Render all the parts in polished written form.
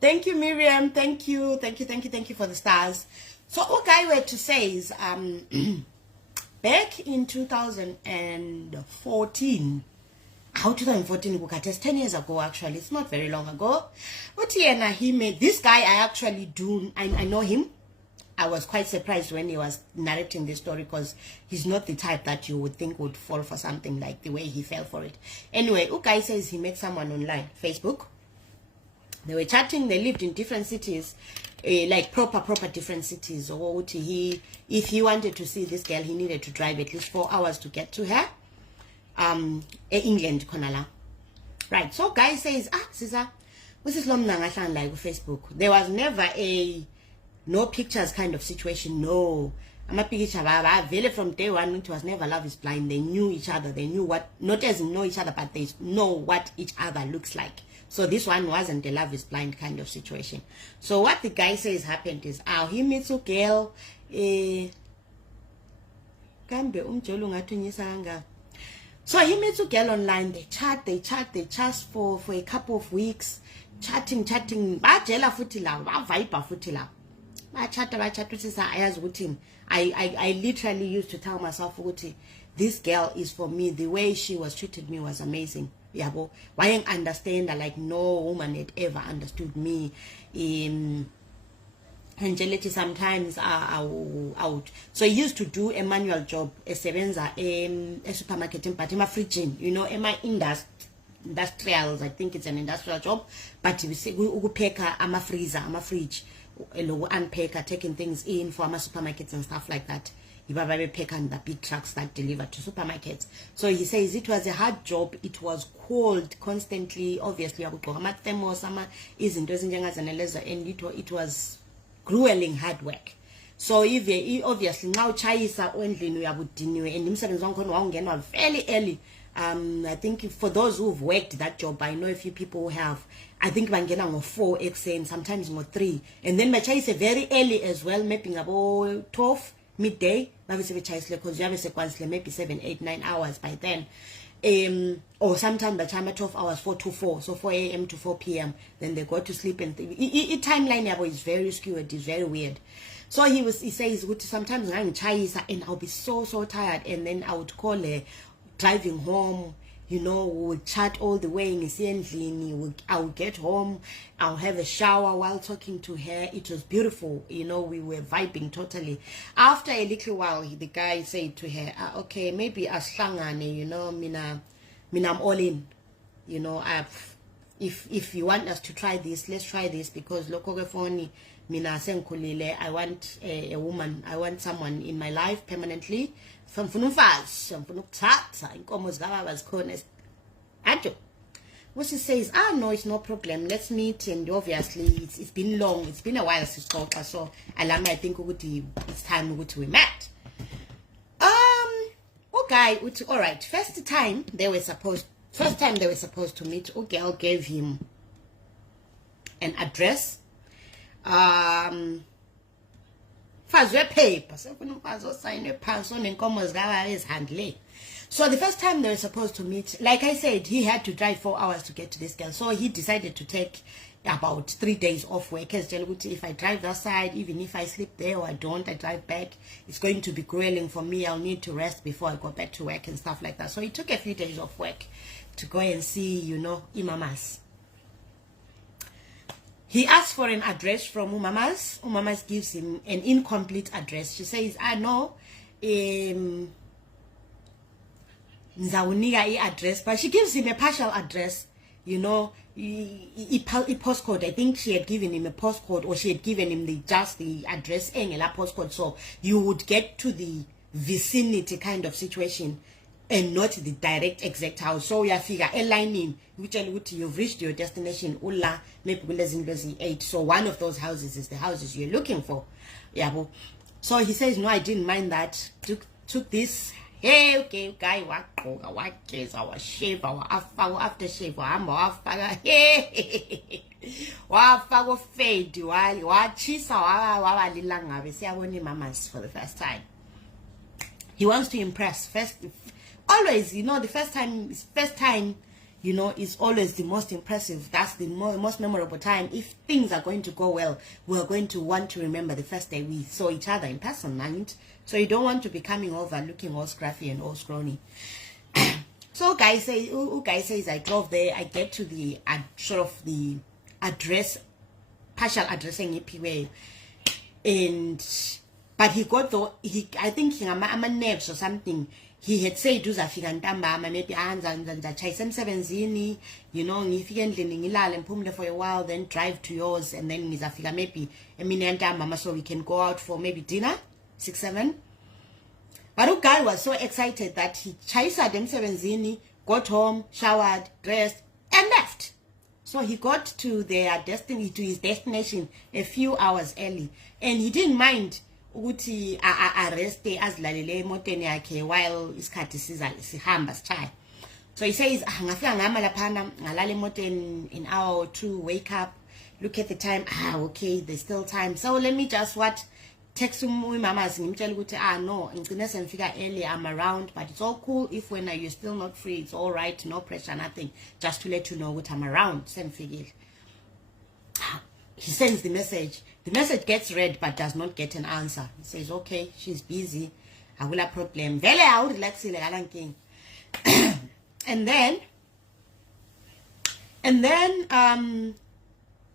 Thank you, Miriam. Thank you. Thank you for the stars. So what guy were to say is back in 2014. How 2014 it's 10 years ago actually. It's not very long ago. But yeah, he made this guy I actually do I know him. I was quite surprised when he was narrating this story because he's not the type that you would think would fall for something like the way he fell for it. Anyway, Ukai says he met someone online, Facebook. They were chatting, they lived in different cities, like proper different cities. Or if he wanted to see this girl, he needed to drive at least 4 hours to get to her. England, Konala. Right, so guy says, Sisa, this is long like Facebook. There was never a no pictures kind of situation. No, I'm a picture really from day one. It was never love is blind. They knew each other. They knew what, not as know each other, but they know what each other looks like. So this one wasn't a love is blind kind of situation. So what the guy says happened is, he meets a girl. So he meets a girl online. They chat for a couple of weeks. Chatting. Bajela futila, viper futila. I literally used to tell myself, this girl is for me. The way she was treated me was amazing. Yeah, but why don't understand that like no woman had ever understood me. Angelity sometimes I would. So I used to do a manual job, a sevenza, a supermarket, but in my fridging, in my industrials. I think it's an industrial job, but we say we pack a freezer, a fridge. Unpacker, taking things in for my supermarkets and stuff like that. He pack on the big trucks that deliver to supermarkets. So he says it was a hard job. It was cold constantly. Obviously, and it was grueling hard work. So if obviously now Chaisa only and fairly early. I think for those who've worked that job, I know a few people who have. I think I'm getting 4 XM, sometimes more 3. And then my choice is very early as well, mapping about 12 midday. Because you have a sequence, maybe 7, 8, 9 hours by then. Or sometimes by time 12 hours, 4 to 4. So 4 a.m. to 4 p.m. Then they go to sleep and timeline is very skewed, it's very weird. So he says, sometimes I'm Chaisa and I'll be so tired. And then I would call her driving home, we would chat all the way in I would get home, I'll have a shower while talking to her. It was beautiful, we were vibing totally. After a little while, the guy said to her, okay, maybe aslangane, mina I'm all in, if you want us to try this, let's try this, because lokogefoni mina senkulile, I want a woman, I want someone in my life permanently. What she says, no, it's no problem, let's meet. And obviously it's been long, it's been a while since talk, so I think it's time we met. Okay, all right. First time they were supposed to meet, girl gave him an address. Paper. So the first time they were supposed to meet, like I said, he had to drive 4 hours to get to this girl. So he decided to take about 3 days off work. If I drive that side, even if I sleep there or I drive back, it's going to be grueling for me. I'll need to rest before I go back to work and stuff like that. So he took a few days off work to go and see, Imamas. He asked for an address from Umamas. Umamas gives him an incomplete address. She says, I know Nzawuniga address, but she gives him a partial address, postcode. I think she had given him a postcode, or she had given him the address engela postcode, so you would get to the vicinity kind of situation and not the direct exact house. So you figure aligning, which you've reached your destination. Maybe 8. So one of those houses is the houses you're looking for. Yeah. So he says, no, I didn't mind that. Took this. Hey, okay, guy, what case our shave, our after shave, our hey, what fade, what cheese, our little mamas for the first time. He wants to impress first. Always, the first time you know, is always the most impressive. That's the most memorable time. If things are going to go well, we're going to want to remember the first day we saw each other in person, mind. So you don't want to be coming over looking all scruffy and all scrawny. So guy says I drove there. I get to the sort of the address, partial addressing way, and but he got I think he nerves or something. He had said uzafika ntambama maybe ngizachayisa emsebenzini, you know, ngifike endlini ngilale ngiphumule for a while, then drive to yours, and then ngizafika maybe emini ntambama so we can go out for maybe dinner 6-7. But the guy was so excited that he chayisa emsebenzini, got home, showered, dressed, and left. So he got to his destination a few hours early, and he didn't mind ukuthi arreste azilalele emotweni yakhe while isikhathi sihamba sichaya. So he says ngafika ngama laphana ngalala emotweni an hour or two, wake up, look at the time, okay, there's still time, so let me just text umama ngimtshela ukuthi no ngicine sengifika early, I'm around, but it's all cool if when you're still not free, it's all right, no pressure, nothing, just to let you know what I'm around. Senfikile. He sends the message. The message gets read but does not get an answer. He says, okay, she's busy, akula problem, vele awurelaxile galanking. and then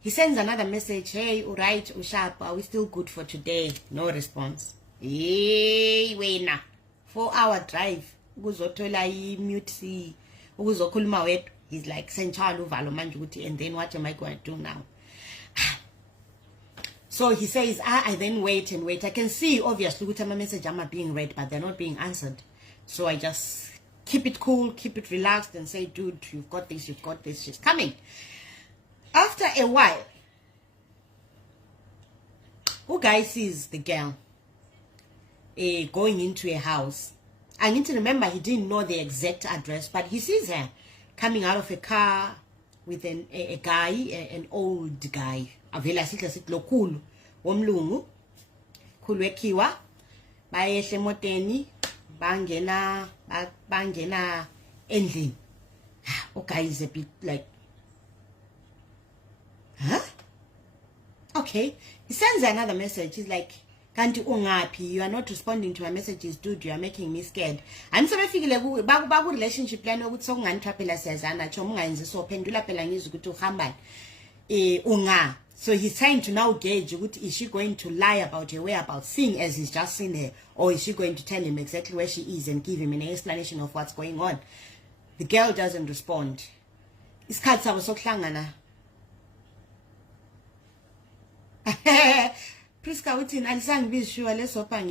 he sends another message, hey, alright, ushap, are we still good for today? No response. Hey, wena 4-hour drive ukuzothola i-mute ukuzokhuluma wethu. He's like, senchalo uvalo manje ukuthi, and then what am I going to do now? So he says, I then wait and wait. I can see, obviously, with my message are being read, but they're not being answered. So I just keep it cool, keep it relaxed, and say, dude, you've got this, she's coming. After a while, guy sees the girl going into a house. I need to remember he didn't know the exact address, but he sees her coming out of a car with a guy, an old guy. Avela sihle sithi lokhulu womlungu khulwekiwa bayehle emoteni bangena endlini. Okay, is a bit like, okay. He sends another message. He's like, kanti ungapi, you are not responding to my messages, dude, you are making me scared. I'm so feeling baku relationship plan ukuthi sokunganitraphela siyazana cho mungayenzi so pendula phela ngizwe ukuthi uhamba unga. So he's trying to now gauge, is she going to lie about her whereabouts, seeing as he's just seen her, or is she going to tell him exactly where she is and give him an explanation of what's going on? The girl doesn't respond. Isikhathi sabo sokuhlangana. Priska uthini alisangibizi sure lesopha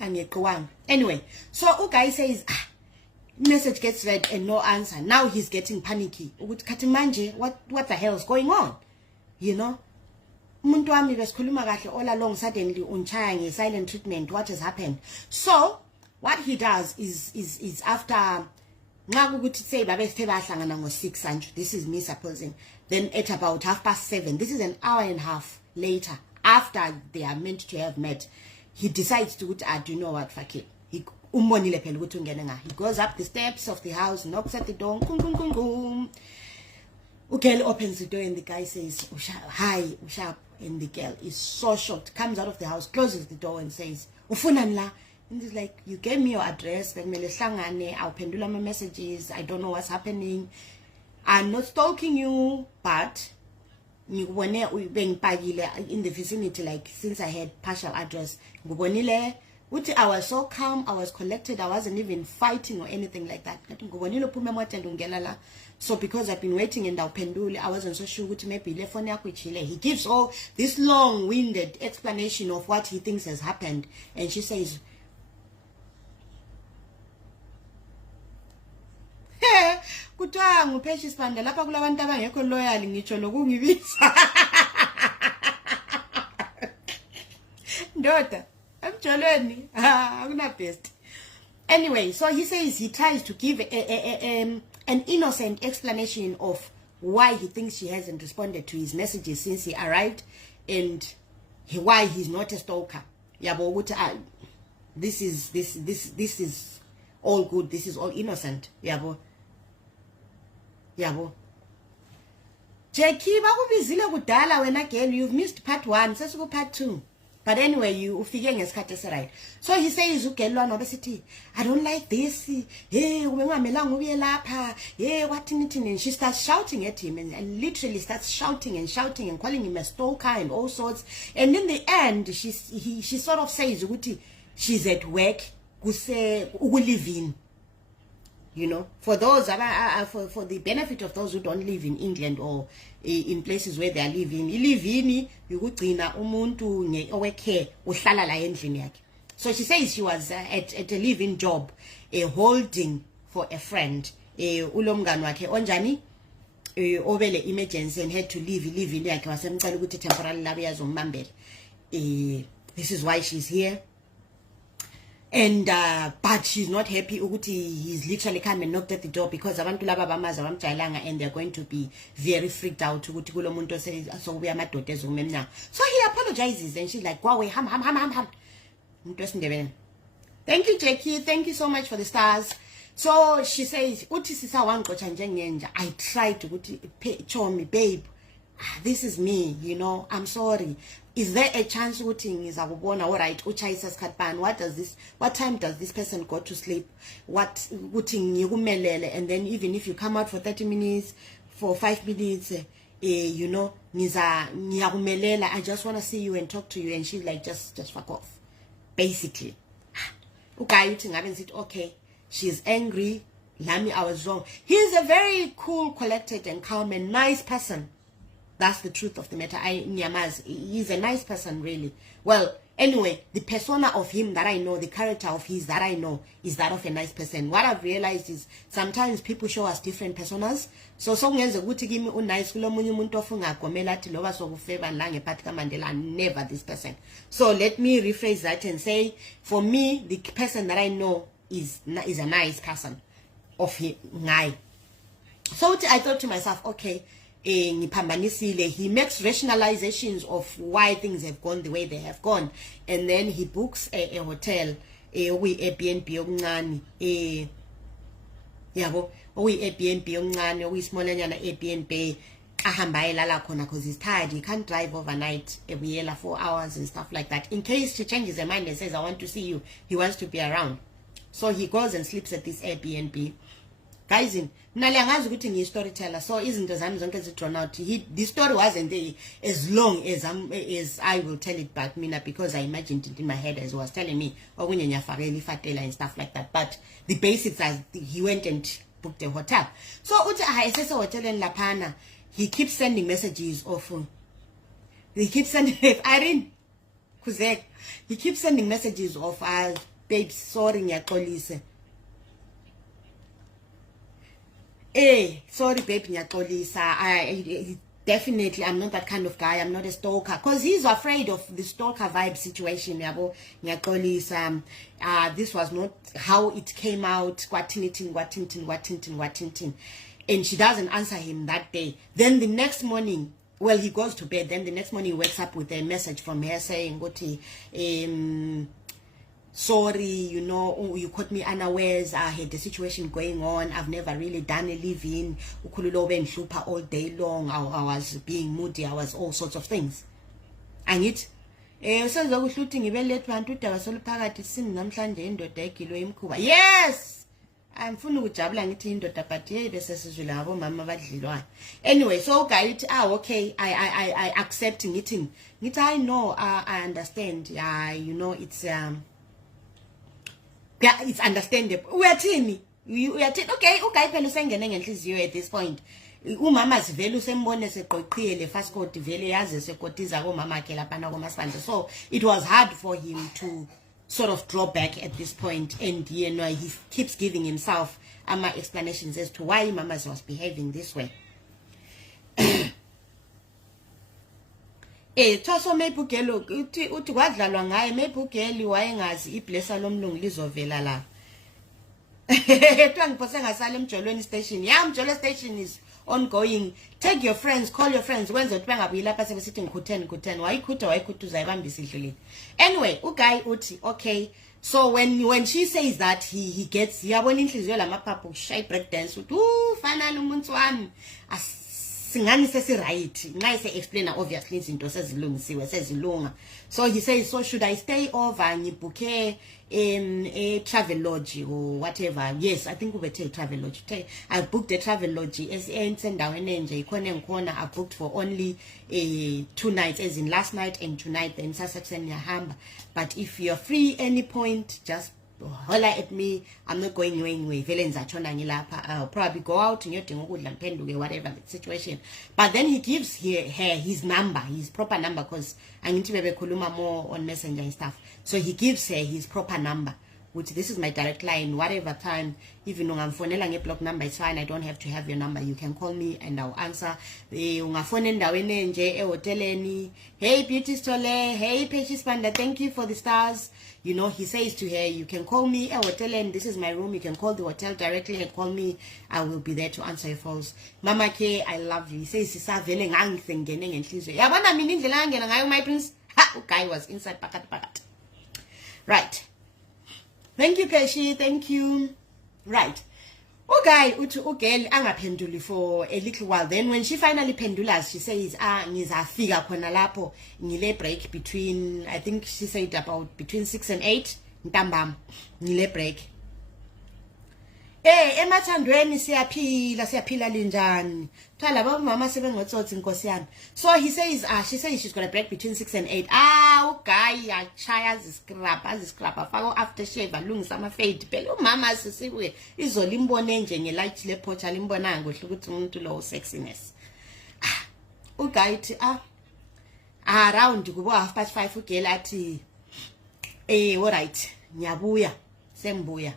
angeqiwanga. Anyway, so guy says message gets read and no answer. Now he's getting panicky. Ukuthi khathi manje what the hell is going on? You know, umuntu wami besikhuluma kahle all along, suddenly unchaya nge-silent treatment. What has happened? So what he does is after nxa ukuthi say babethe bahlangana ngo-6 manje, this is me supposing, then at about 7:30, this is an hour and a half later after they are meant to have met, he decides to do you know what, fuck it, he goes up the steps of the house, knocks at the door, girl opens the door and the guy says, hi, Ushap. And the girl is so shocked, comes out of the house, closes the door and says, Ufunanla. And he's like, you gave me your address, I'll pendula my messages, I don't know what's happening. I'm not stalking you, but in the vicinity, like since I had partial address, I was so calm, I was collected, I wasn't even fighting or anything like that. So because I've been waiting and I wasn't so sure what maybe he gives all this long-winded explanation of what he thinks has happened, and she says, kuthiwa ngupheshi sibanda lapha kulabantu abangekho loyal ngitsho lokungibisa. Ndoda emjolweni akuna best. Anyway, so he says he tries to give an innocent explanation of why he thinks she hasn't responded to his messages since he arrived, and why he's not a stalker. Yabo, this is all good, this is all innocent. Yabo. yabo. Jackie bakubizile kudala wena girl, you've missed part 1, sesiku part 2. But anyway, you ufike ngesikhathi right. So he says ugelwana obesithi, I don't like this. Hey, ungamelanga ubuye lapha. Hey, what and she starts shouting at him and literally starts shouting and calling him a stalker and all sorts. And in the end, she sort of says ukuthi she's at work, kuse live in. You know, for those for the benefit of those who don't live in England or in places where they are living, ilivini yokugcina umuntu owekhe uhlala la endlini yakhe. So she says she was at a living job, holding for a friend, ulomngani wakhe onjani obele emergency and had to leave in yakhe wasemcela ukuthi temporarily labe yazombambela. This is why she's here. And but she's not happy ukuthi he's literally come and knocked at the door because abantu laba bamaza bamjayelanga and they're going to be very freaked out ukuthi kulo muntu so ubuya amadoda ezomemnyango. So he apologizes and she's like, go away, ham. Thank you, Jackie. Thank you so much for the stars. So she says, uthi sisa wangocha njengenja. I tried to chomi, babe. This is me, you know. I'm sorry. Is there a chance uthi ngizakubona all right uchayisa skhatpan? What time does this person go to sleep? What uthi ngikumelele? And then even if you come out for 30 minutes, for 5 minutes, you know, ngiyakumelela, I just want to see you and talk to you. And she's like, just fuck off, basically. Okay, uthi ngabe ngithi okay, she's angry. Lami, I was wrong. He's a very cool, collected and calm and nice person. That's the truth of the matter. He's a nice person, really. Well, anyway, the persona of him that I know, the character of his that I know, is that of a nice person. What I've realized is sometimes people show us different personas. So ngenze ukuthi kimi unice kulo munye umuntu ofunga gomela athi loba sokufeva la ngephakathi kaMandela, never this person. So let me rephrase that and say, for me, the person that I know is a nice person of him. So I thought to myself, okay, he makes rationalizations of why things have gone the way they have gone, and then he books a hotel, Airbnb okuncane, yabo, Airbnb okuncane, smallanyana Airbnb ahamba elala khona because he's tired, he can't drive overnight, ebuyela 4 hours and stuff like that. In case she changes her mind and says, I want to see you, he wants to be around. So he goes and sleeps at this Airbnb. Guys, mina liyangazi ukuthi ngiyi storyteller, so izinto zami zonke zidrawn out. The story wasn't as long as I will tell it back, mina, because I imagined it in my head as he was telling me okunye nyafakela ifatela and stuff like that. But the basics as he went and booked a hotel. So uthi esese hotel en laphana, he keeps sending messages of he keeps sending Irene Kuzek, he keeps sending messages of babe, sorry ngiyaxolisa. Sorry babe, ngiyaxolisa. Definitely I'm not that kind of guy. I'm not a stalker, because he's afraid of the stalker vibe situation. Yabo, ngiyaxolisa. This was not how it came out. Watintin. And she doesn't answer him that day. Then the next morning, well, he goes to bed. Then the next morning he wakes up with a message from her saying, sorry, you know, you caught me unawares. I had the situation going on. I've never really done a living. Ukululobe and shupa all day long. I was being moody. I was all sorts of things. And it, yes, I'm funu kujabula ngithi indoda but hey bese sizwile abo mama badlilwana. Anyway, so guy okay, I accept ngithi I know, I understand. You know, it's yeah, it's understandable. Uyathini? Okay, phela usengene ngenhliziyo at this point. Umama sivele usembone seqoqile fast code vele yazi sekotiza komama akhe lapha na komasiphandla. So it was hard for him to sort of draw back at this point, and you know, he keeps giving himself explanations as to why mama was behaving this way. Thoso mebugelo uthi kwadlalwa ngaye mebugeli wayengazi iblessa lomlungu lizovela la. Etwa ngiphose ngasala emjolweni station. Yeah, Mjolo station is ongoing. Take your friends, call your friends. Wenza uthi bangabuyi lapha sebesithi ngikhuthen. Wayikhutha uzayibambisa idlulile. Anyway, uguy uthi okay, So when she says that, he gets, yabona inhliziyo lamaphaphu shy break dance uthi finally umuntu wami singani sesi right nxa ise explainer obviously izinto sezilungisiwe sezilunga. So he says, so should I stay over ngibooke a travel lodge or whatever? Yes, I think ubethe travel lodge. I booked a travel lodge endaweni enje ikhona ngikhona. I booked for only 2 nights, as in last night and tonight, then sasakuseni ngiyahamba. But if you're free any point, just holler at me. I'm not going anywhere. Vele ngizatshona ngilapha. I'll probably go out ngiyodinga ukudla ngiphenduke, whatever the situation. But then he gives her his number, his proper number, because angithi bebekhuluma more on Messenger and stuff. So he gives her his proper number, which this is my direct line, whatever time, even ungamfonela ngeblock number, it's fine. I don't have to have your number. You can call me and I'll answer. Ungafone endaweni enje ehoteleni, hey Beauty Stole, hey Peaches Panda, thank you for the stars. You know, he says to her, you can call me ehoteleni, this is my room. You can call the hotel directly and call me. I will be there to answer your calls. Mama K, I love you. He says, sisavele ngangithengene ngenhliziyo. Yabona mina indlela ngena ngayo my prince. Ha, guy was inside pakat. Right. Thank you, Peshi. Thank you. Right. Okay, girl angaphenduli for a little while. Then when she finally pendulas, she says, ngizafika khona lapho ngile break between, I think she said about between 6 and 8 ntambama ngile break. Emathandweni siyaphila linjani. Thala baba mama sebengotsotsi inkosi yami. So he says, she says she's gonna break between 6 and 8. Guy achaya ziscrap afako aftershave alungisa ama fade. Phela umama sisiwe izolo imbone nje ngelight le porch alimbonanga kuhle ukuthi umuntu lo sexiness. Uguy uthi around kubo 5:30 ugela athi alright ngiyabuya sembuya.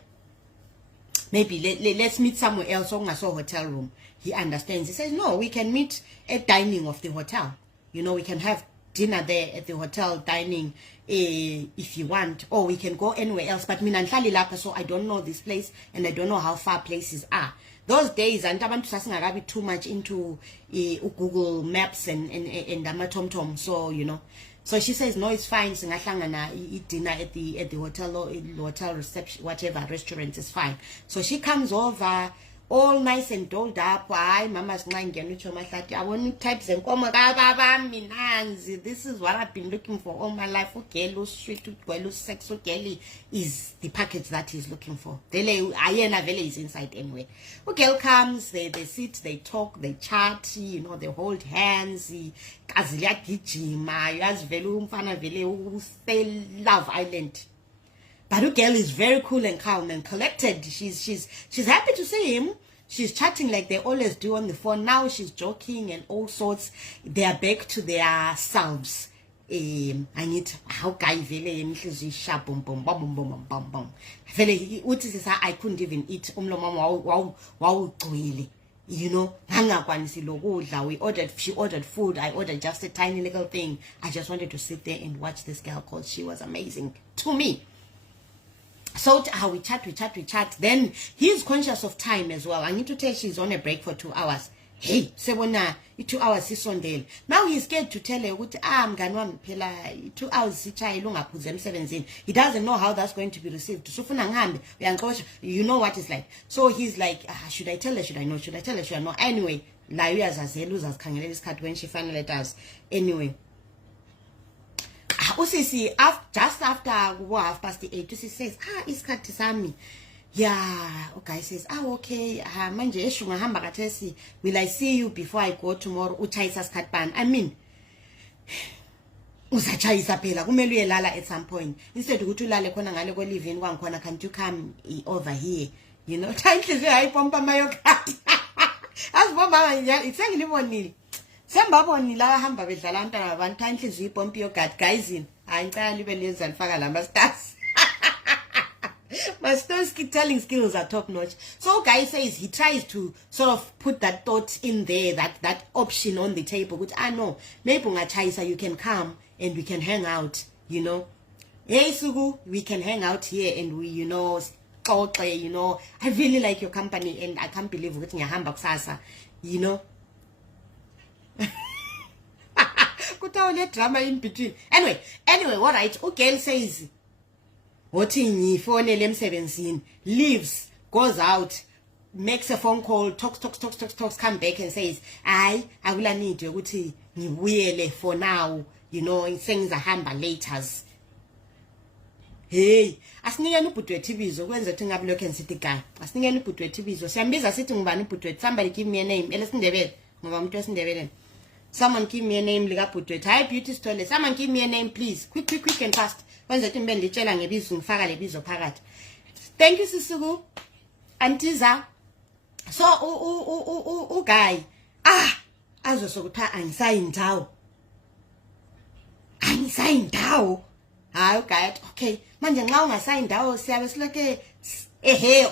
Maybe let's meet somewhere else, so hotel room. He understands. He says, no, we can meet at dining of the hotel. You know, we can have dinner there at the hotel dining if you want, or we can go anywhere else. But mina ngihlala lapha, so I don't know this place and I don't know how far places are. Those days, and abantu sasingakabi too much into Google Maps and amaTomtom, so you know. So she says, no, it's fine. Singahlangana eat dinner at the hotel or hotel reception, whatever restaurant is fine. So she comes over, all nice and dolled up. Why, mama's mind? I want types and this is what I've been looking for all my life. Okay, lose sweet, lose sex. Okay, is the package that he's looking for. Ayena Vele is inside anyway. Okay, comes, they sit, they talk, they chat, you know, they hold hands. Kazilia gijima, yas velu mfana vele stay Love Island. But the girl is very cool and calm and collected. She's happy to see him. She's chatting like they always do on the phone. Now she's joking and all sorts. They are back to their selves. I need how guy vele sharp bum bum bum bum bum bum. Vele I couldn't even eat. Wow you know, she ordered food. I ordered just a tiny little thing. I just wanted to sit there and watch this girl because she was amazing to me. So how we chat. Then he's conscious of time as well. I need to tell she's on a break for 2 hours. Hey, sebona 2 hours isondele. Now he's scared to tell her ukuthi mngani wami phela 2 hours sichayile ungaphuze emsebenzini. He doesn't know how that's going to be received. Sufuna ngihambe uyanxosha. You know what it's like. So he's like, should I tell her? Should I know? Should I tell her? Should I know? Anyway, la uyazazela uzazikhangelela isikhathi when she finally does. Anyway, usisi just after 8:30 usisi says isikhathi sami. Yeah, okay, says, okay, manje eshu ngahamba kathesi, will I see you before I go tomorrow? Uchayisa skhatban. I mean, uzachayisa phela, kumele uyelala at some point. Instead ukuthi ulale khona ngale ko live in kwangikhona, can't you come over here? You know, inhliziyo ayipompa mayokati. Asibomba isengilibonile. Sembabonile abahamba bedlala abantwana abantu inhliziyo ipompa yogati guys in. Ayicala libe leza lifaka lama stars. My storytelling skills are top notch. So guy says he tries to sort of put that thought in there, that option on the table, which I know maybe ungachaisa you can come and we can hang out, you know. Hey Sugu, we can hang out here and we, you know, you know, I really like your company and I can't believe we're getting a hamburg sasa, you know. Could all that drama in between. Anyway, what right? Okay, says Othi ngifonele emsebenzini, leaves, goes out, makes a phone call, talks, come back and says, I akula need yokuthi ngibuyele for now, you know, things ahamba laters. Hey, asiningeni ubhudwethu ibizo kwenza ukuthi ngabe lokho ensithi guy. Asiningeni ubhudwethu ibizo. Siyambiza sithi ngubani ubhudwethu. Somebody give me a name. Elesindebele ngoba umuntu wesindebele. Someone give me a name lika bhudwethu. Hi Beauty Stole. Someone give me a name please. Quick and fast. Kwenza ukuthi ngibe nditshela ngebizo ngifaka lebizo phakathi. Thank you Sisuku. Antiza. So guy. Azosokutha angisayindawo. Angisayindawo. Hayi guy. Okay. Manje nxa ungasayindawo siyabe siloke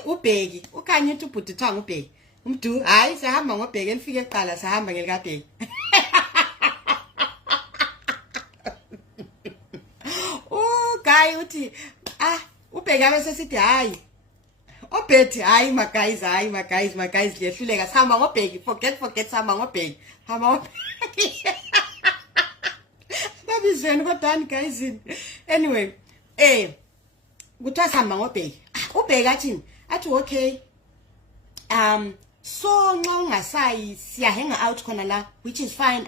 ubheki ukanye uthi ubhuti thanga ubheki umdu hayi sihamba ngobheki elifike eqala sihamba ngelikabheki guy uthi ubheki abe sesithi hayi obhethi hayi my guys liyehluleka sihamba ngobheki forget sihamba ngobheki babizweni kodwa guys anyway kuthiwa sihamba ngobheki ubheki athi okay so nxa ungasayi siya hang out khona la which is fine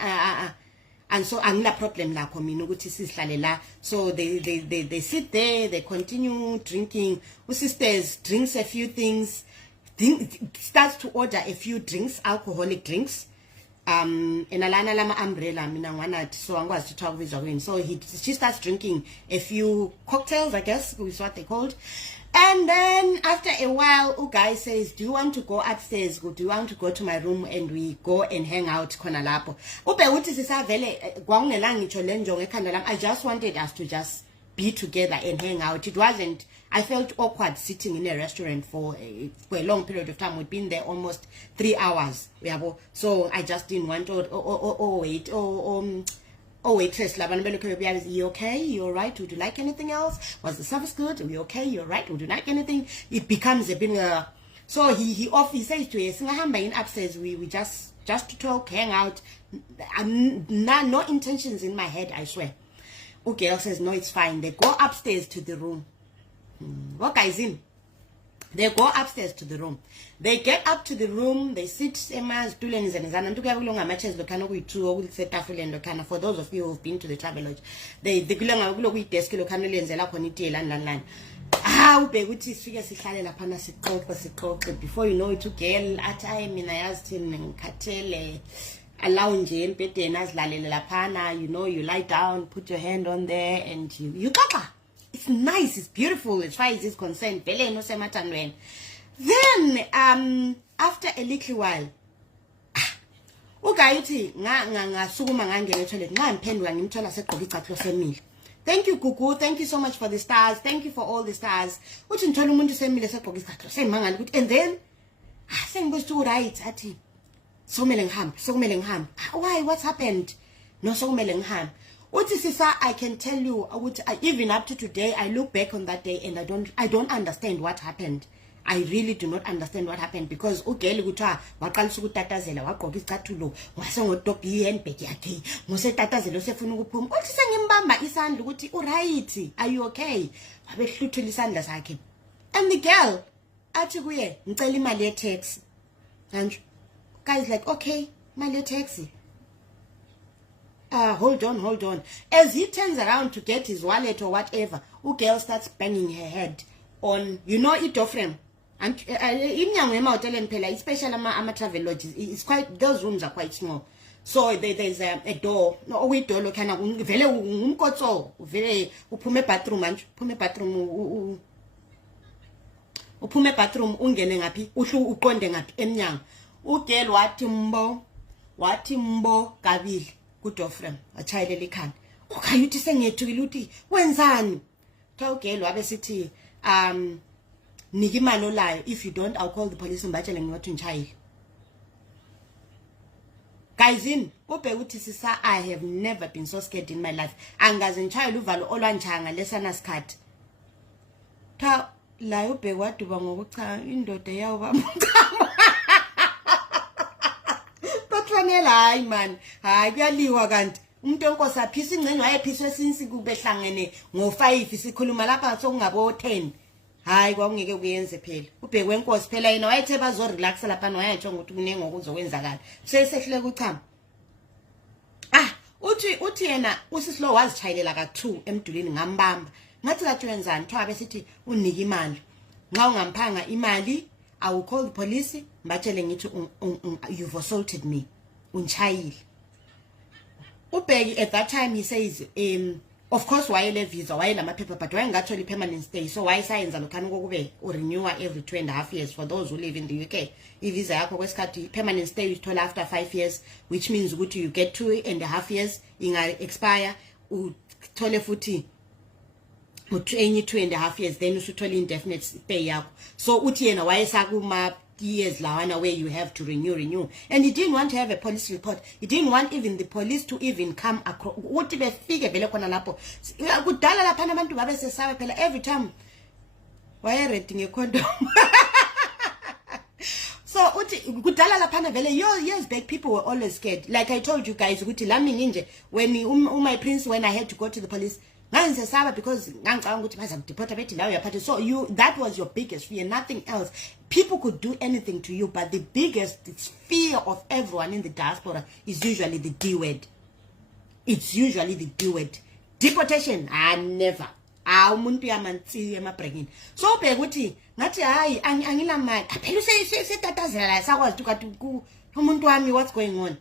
and so angila problem lakho mina ukuthi sizihlale la so they sit there, they continue drinking. Sisters drinks a few things, starts to order a few drinks, alcoholic drinks. And alana lama umbrella mina ngwana so angwazi to talk with Zoe. So she starts drinking a few cocktails, I guess is what they called. And then after a while, guy says, do you want to go upstairs? Do you want to go to my room and we go and hang out khona lapho? I just wanted us to just be together and hang out. It wasn't, I felt awkward sitting in a restaurant for a long period of time. We'd been there almost 3 hours. So I just didn't want waitress, you okay? You alright? Would you like anything else? Was the service good? Are we okay? You alright? Would you like anything? It becomes a bit so he says to us, in upstairs, we just to talk, hang out. No intentions in my head, I swear. Okay, says no, it's fine. They go upstairs to the room. What guys in? They go upstairs to the room. They get up to the room. They sit. For those of you who've been to the travel lodge, they desk before you know it, girl at time in a lounge you know, you lie down, put your hand on there, and you cover. It's nice, it's beautiful as far as it's concerned. Then after a little while, thank you Kuku, thank you so much for the stars, thank you for all the stars. And then saying goes to right at why, what's happened? No, I can tell you, even up to today, I look back on that day and I don't understand what happened. I really do not understand what happened because okay, are you okay? And the girl and guys like, okay, my taxi. Hold on. As he turns around to get his wallet or whatever, girl starts banging her head on, you know, it frame. And especially ama travel lodges, it's quite, those rooms are quite small. So there's a door. No, we door kind of very bathroom ungene ngapi uqonde ngapi emnyango. Ugel wathi mbo kabili kudofrem achayele likhanda. Ukayuthi sengethukile uthi wenzani? Ugel wabe sithi niki imali olayo, if you don't I'll call the police ngibachele ngiyothi ngitshayile. Guys in uthi sisa, I have never been so scared in my life. Angaze ngitshayile uvalo olwanjanga lesana skhathi. La waduba ngokucha indoda yawo bamchama. Patronela hayi man. Hayi kuyaliwa kanti. umuntu wenkosi aphisa ingcenye wayephiswe since kubehlangene ngo5 sikhuluma lapha sokungabo 10 hayi kwakungeke kuyenze phela ubheke wenkosi phela yena wayethe bazo relax lapha wayatsho ukuthi kunenge okuzokwenzakala sesehlele kuchama uthi yena usislo wazichayilela ka2 emdulini ngambamba ngathi kathi wenzani thoba besithi unika imali nxa ungamphanga imali I will call the police mbatshele ngithi you've assaulted me unchayile ubheki at that time he says of course wayele visa wayela amaphepha but wayengatholi permanent stay so wayesayenza lokhana kokube urenew every 2.5 years for those who live in the UK ivisa yakho kwesikhathi permanent stay uyithola after 5 years which means ukuthi you get 2.5 years inga expire uthole futhi enye 2.5 years then usuthola indefinite stay yakho so uthi yena wayesakuma years lawana where you have to renew and he didn't want to have a police report. He didn't want even the police to even come across uthi befike vele khona lapho kudala lapha abantu babe sesabe phela every time waye ready ngecondom so uthi kudala lapha vele years back people were always scared like I told you guys ukuthi lami nginje when my prince when I had to go to the police nganze saba because ngicabanga ukuthi baza kudeport bethi lawo yaphatha so that was your biggest fear nothing else people could do anything to you but the biggest fear of everyone in the diaspora is usually the D word it's usually the D word deportation never umuntu yamantsi emabrekini so ubheka ukuthi ngathi hayi angila mali phela setatazela la sakwazi ukuthi umuntu wami what's going on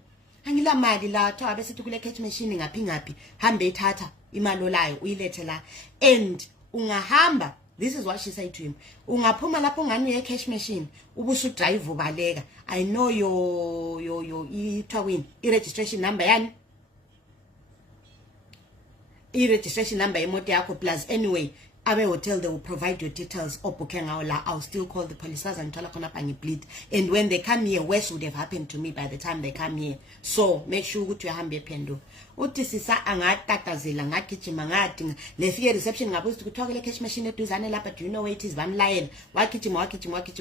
angila mali la thoba bese kule cash machine ngaphi hambe ethatha imali olayo uyilethe la and ungahamba this is what she said to him ungaphuma lapho ngani ye cash machine ubusu drive ubaleka I know your i-registration number yani i-registration number emoto yakho plus anyway abe hotel they will provide your details or booking out la I'll still call the police and tell khona pa bleed and when they come here worse would have happened to me by the time they come here so make sure ukuthi uhambe ephendo uthi sisa angatatazela ngagijima ngadinga lefike reception ngabuza ukuthi kuthiwa le cash machine eduzane lapha do you know where it is bamlayela wagijima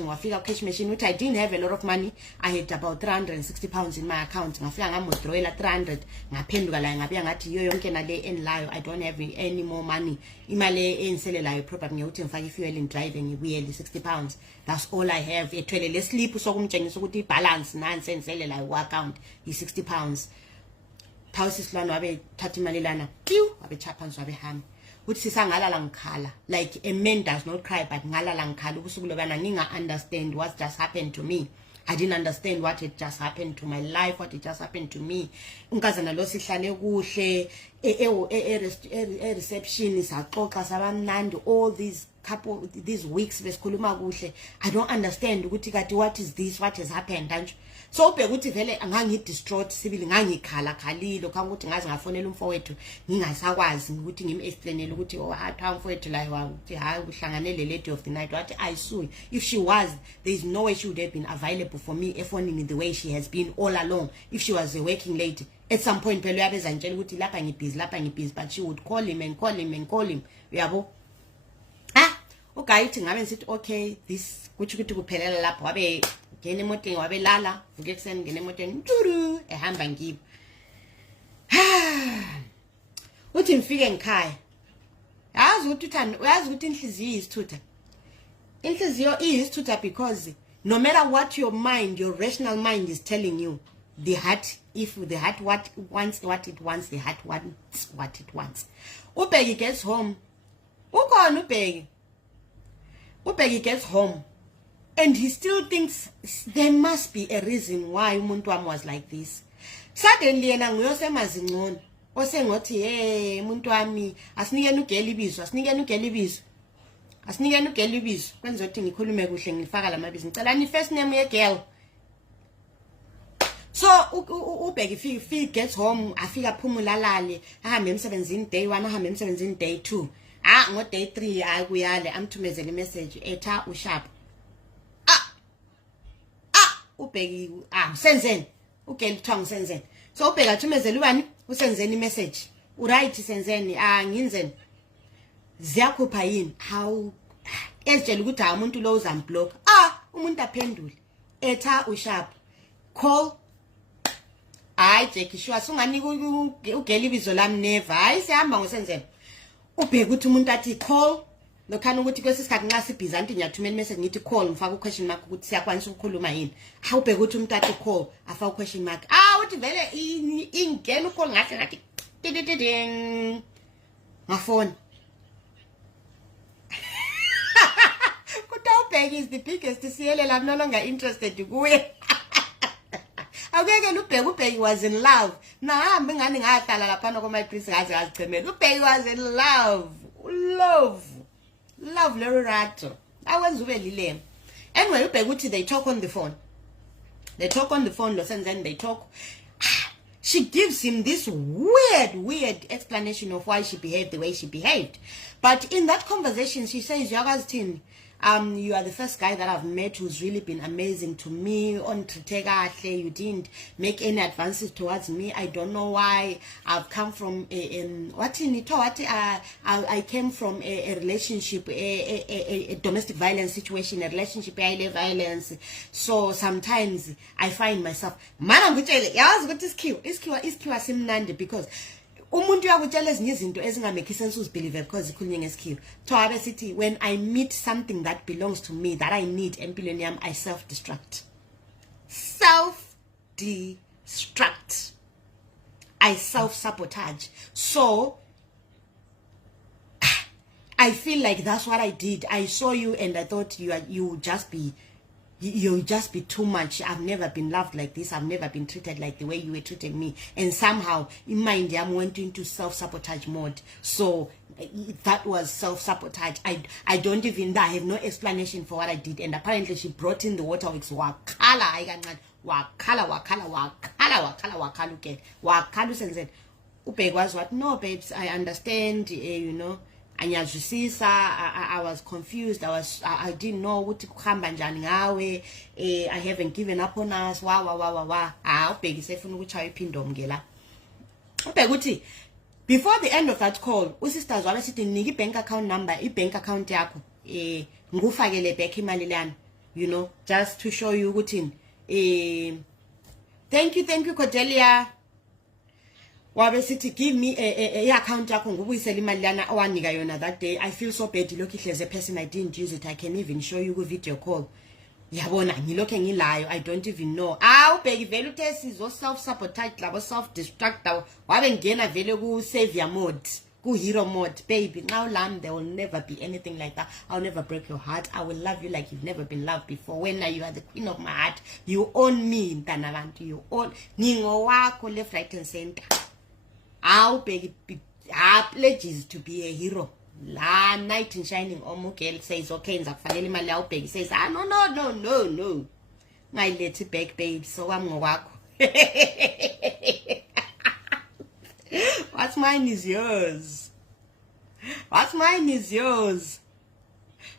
wafika cash machine uthi I didn't have a lot of money I had about 360 pounds in my account ngafika ngamodrowela 300 ngaphenduka la ngabuya ngathi iyo yonke nale enlayo I don't have any more money imali enselelayo probably ngiyuthi ngifake fuel in driving ngibuyele 60 pounds that's all I have ethwele le slip sokumtshengisa ukuthi ibalance nansi enselelayo ku account i60 pounds Thawusisilwana wabe thatha imali lana wabe chaphansi wabe hamba uthi sisangalala ngikhala like a man does not cry but ngalala ngikhala ubusuku lobana nginga understand what just happened to me I didn't understand what had just happened to my life what had just happened to me unkazana lo sihlale kuhle reception saxoxa sabamnandi all these weeks besikhuluma kuhle I don't understand ukuthi kati what is this what has happened anje so ubheka ukuthi vele angangi distraught sibili ngangikhala khalilo khanga ukuthi ngazi ngafonela umfowethu ngingasakwazi ukuthi ngimexplainele ukuthi wathi umfowethu la wathi hayi uhlanganele lady of the night wathi I saw if she was there is no way she would have been available for me phoning in the way she has been all along if she was a working lady at some point phela uyabeza ngitshela ukuthi lapha ngibusy but she would call him uyabo ugayithi ngabe ngithi okay this kuthi kuphelela lapho wabe ngene emotweni wabe lala vuke ekseni ngene emotweni nturu ehamba ngibo uthi ngifike ngikhaya yazi ukuthi inhliziyo iyisithutha because no matter what your rational mind is telling you the heart wants what it wants the heart wants what it wants ubheki gets home ukhona ubheki gets home and he still thinks there must be a reason why umuntu wami was like this suddenly yena nguyosemazi ngcono osengothi umuntu wami asinikeni ugeli ibizo kwenza ukuthi ngikhulume kuhle ngifaka lamabizo ngicela ni first name ye girl so ubheki fi gets home afika phumulalale ahambe emsebenzini day 1 ahambe emsebenzini day 2 ngo day 3 akuyale amthumezele message etha usharp ubheki usenzeni ugeli kuthiwa ngisenzeni so ubheka athumezele ubani usenzeni message uright senzeni nginzeni ziyakhupha yini how ezitshela ukuthi umuntu lo uzamblock umuntu aphendule etha usharp call hayi Jackie sure sunganika ugela ibizo lami never hayi sihamba ngosenzela ubheka ukuthi umuntu athi call lokhana ukuthi kwesisikhathi nxa sibhizi anti ngiyathumela message ngithi call ngifaka question mark ukuthi siyakwanisa ukukhuluma yini awubheka ukuthi umuntu athi call afaka question mark uthi vele ingena ucall ngathi ngathi tidididing ngafona kutawubheka is the biggest siyelela I'm no longer interested kuye awukeke ubheki was in love nahamba ingane ngahlala lapha koma Chris ngaze ngazichemela ubheki was in love lero rato awenza ube lile anyway ubheki uthi they talk on the phone lo senzeni they talk she gives him this weird explanation of why she behaved the way she behaved but in that conversation she says yakazi thini you are the first guy that I've met who's really been amazing to me. On Tritega, you didn't make any advances towards me. I don't know why. I've come from I came from a relationship, a domestic violence situation, a relationship violence. So sometimes I find myself, man, I'm going to iskiwa simnandi because umuntu uyakutshela ezinye izinto ezingamake sense uzibelieve because ikhulunywe ngesikhiwo to abe sithi when I meet something that belongs to me that I need empilweni yami I self destruct I self sabotage so I feel like that's what I did. I saw you and I thought you'll just be too much. I've never been loved like this. I've never been treated like the way you were treating me. And somehow, in mind, I went into self-sabotage mode. So that was self-sabotage. I don't even, I have no explanation for what I did. And apparently she brought in the water wicks. Wakala again. Wakala said, Upeg was what? No, babes, I understand, you know. I was confused. I didn't know what to come njani ngawe. I haven't given up on us. Ubheki sefuna ukuthi ayiphinda umngela. Ubheki uthi before the end of that call, usisters wabe sithi niki bank account number, bank account yakho. Ngufakele back imali lana. You know, just to show you ukuthi thank you Cordelia. Wabe sithi give me a account yakho ngubuyisela imali lana owanika yona that day. I feel so bad lokho ihleze person I didn't use it. I can even show you ku video call. Yabona ngilokho ngilayo I don't even know. Ubheki vele uthe sizo self sabotage labo self destruct wabe ngena vele ku savior mode, ku hero mode. Baby, now lamb there will never be anything like that. I'll never break your heart. I will love you like you've never been loved before. When you are the queen of my heart, you own me ntanabantu, you own ningo wako left right and center. Pledges to be a hero. La knight in shining girl says okay ngizakufanele imali yawo Ubheki says no let it back babe so I'm ngowakho. What's mine is yours.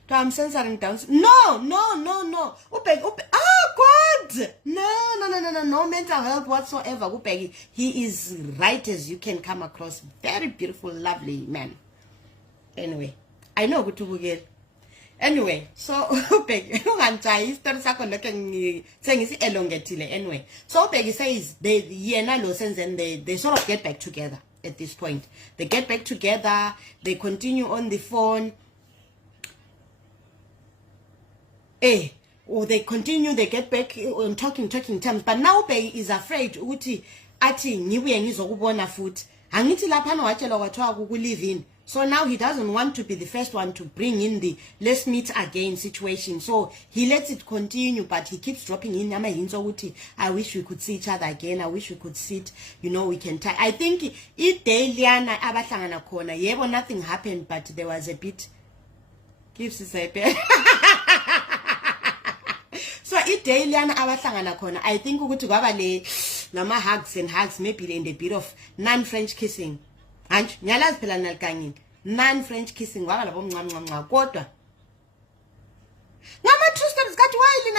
So I'm censoring down. No. Ubheki. God. No mental health whatsoever. Ubheki. He is right as you can come across. Very beautiful, lovely man. Anyway, I know what to get. Anyway, so Ubheki. Ungantshayi story sakho lokho sengisi elongetile. Anyway, so Ubheki says they sort of get back together at this point. They get back together. They continue on the phone. Or they continue, they get back on talking terms. But now Ubheki is afraid ukuthi athi ngibuye ngizokubona futhi. Angithi lapha watshela kwathiwa kulive in. So now he doesn't want to be the first one to bring in the let's meet again situation. So he lets it continue, but he keeps dropping in ukuthi I wish we could see each other again. I wish we could sit, you know, we can I think ideliana abahlangana khona yebo nothing happened, but there was a bit gives a so ideliana abahlangana khona I think ukuthi kwaba le nama hugs and hugs maybe in a bit of non-French kissing. Anj nyalazi phela nalikangini non-French kissing waba labo mncamncamca kodwa ngama two steps kathi wayile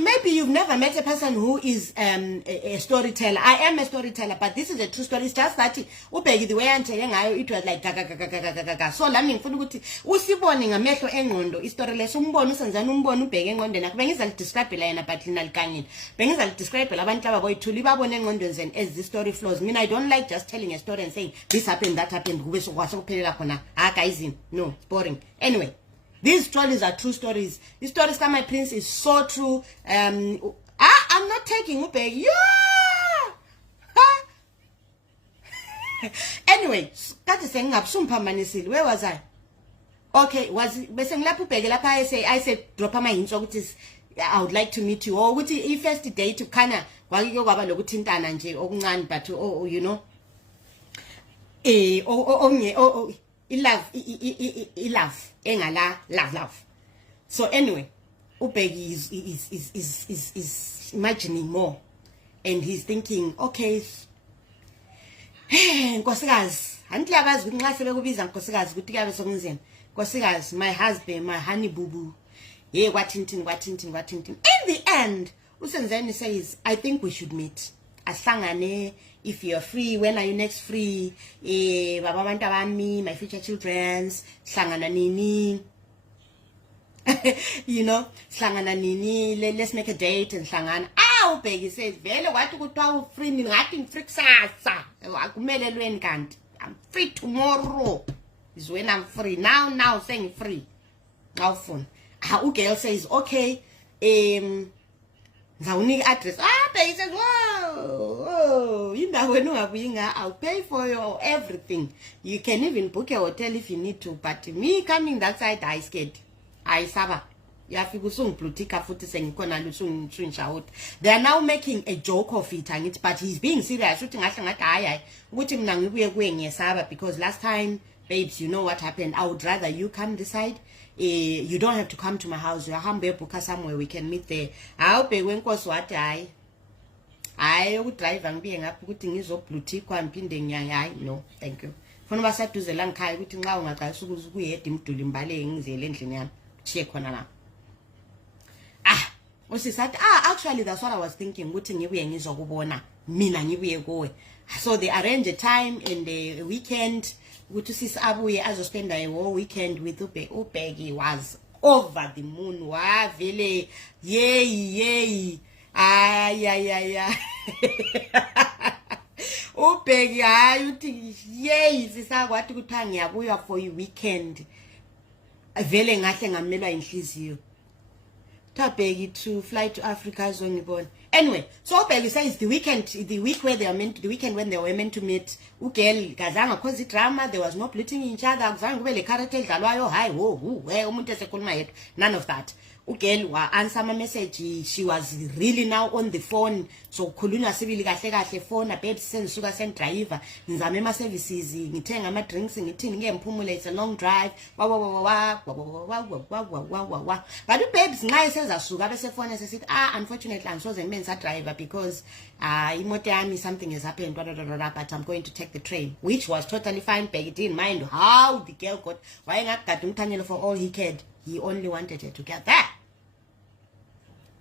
maybe you've never met a person who is a storyteller. I am a storyteller, but this is a true story. It's just that ubheki the way antshele ngayo, it was like gaga. So lami ngifuna ukuthi usibone ngamehlo engqondo istory leso, umbone usenzana, umbone ubheke engqondweni akho. Bengiza describe la yena but lina likangile. Bengiza describe labantu ababoyithuli babone engqondweni zen as the story flows. I mean, I don't like just telling a story and saying this happened, that happened, kube sokuphelela khona. Guys, no, it's boring. Anyway, these stories are true stories. These stories my prince is so true. I'm not taking ubheki. Anyway, kade sengingabusumphamanisile. Where was I? Okay, bese ngilapha ubheke lapha I said drop ama hints ukuthi I would like to meet you, or ukuthi first date khana kwake kwaba lokuthintana nje okuncane, but you know love engala love. So anyway, ubheki is imagining more, and he's thinking, okay, nkosikazi anti abazi ukuthi nxa sebekubiza nkosikazi ukuthi kuyabe sokunzeni. Nkosikazi, my husband, my honey boo boo. Yeah, kwatintin. In the end, Usenzeni says, I think we should meet. Ahlangane, if you're free, when are you next free? Baba bantu bami, my future children's, hlangana nini. You know, hlangana nini, let's make a date and hlangana. Ubheki says, vele wathi kuthiwa free ngathi free kusasa. Akumele lweni kanti. I'm free tomorrow. Is when I'm free. Now saying free. Now phone. Girl says, okay, ngawunika address. He says, whoa, I'll pay for your everything. You can even book a hotel if you need to. But me coming that side, I scared. I saba. They are now making a joke of it, but he's being serious. Because last time, babes, you know what happened. I would rather you come this side. You don't have to come to my house. You're humble somewhere we can meet there. I hope when what I would drive and being up putting his up boutique and pinding. No, thank you. For no to the Lankai, which now I suppose we had him to Limbaling, the Lentinian. Check on she said, actually, that's what I was thinking. So they arrange a time in the weekend. To see Abuye as spend a whole weekend with Ubheki was over the moon. Wow, vele, yay. Ubheki, you think, yay, sisa what to tang Abuya for your weekend. Vele ngahle ngamela inhliziyo. Ubheki to fly to Africa zone born. Anyway, so Ubheki says the weekend when they were meant to meet, ugel gazanga cause drama, there was no splitting each other, gazanga kube le character idlalwayo, hi umuntu esekhuluma yedwa, none of that. Ugel wa answer my message, she was really now on the phone, so khulunywa sibili kahle phone, babe sendisuka send driver, ngizame ama services, ngithenga ama drinks, ngithini ngiyemphumula, it's a long drive, but babes nxa esezasuka bese phone esithi unfortunately angisoze ngibe ngisa driver because imoto yami something has happened, but I'm going to take the train, which was totally fine. Bheki didn't mind how the girl got wayengagada umthanyelo for all he cared. He only wanted her to get there.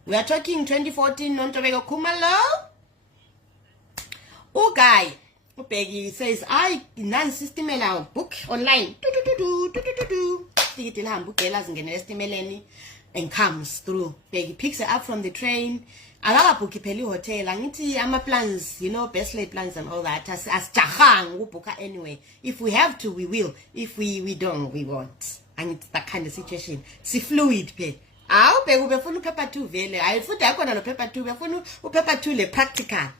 We are talking 2014 Nontobeko Kumalo. Guy, Ubheki says, I non-system book online. And comes through. Bheki picks her up from the train. Book Peli hotel. Angiti ama plans, you know, best laid plans and all that. As jahang ubuka anyway. If we have to, we will. If we don't, we won't. And it's that kind of situation. Si fluid pe. Ubheki ubefuna paper 2 vele. Ayifuthi akona no paper 2. Ubefuna paper 2 le practical.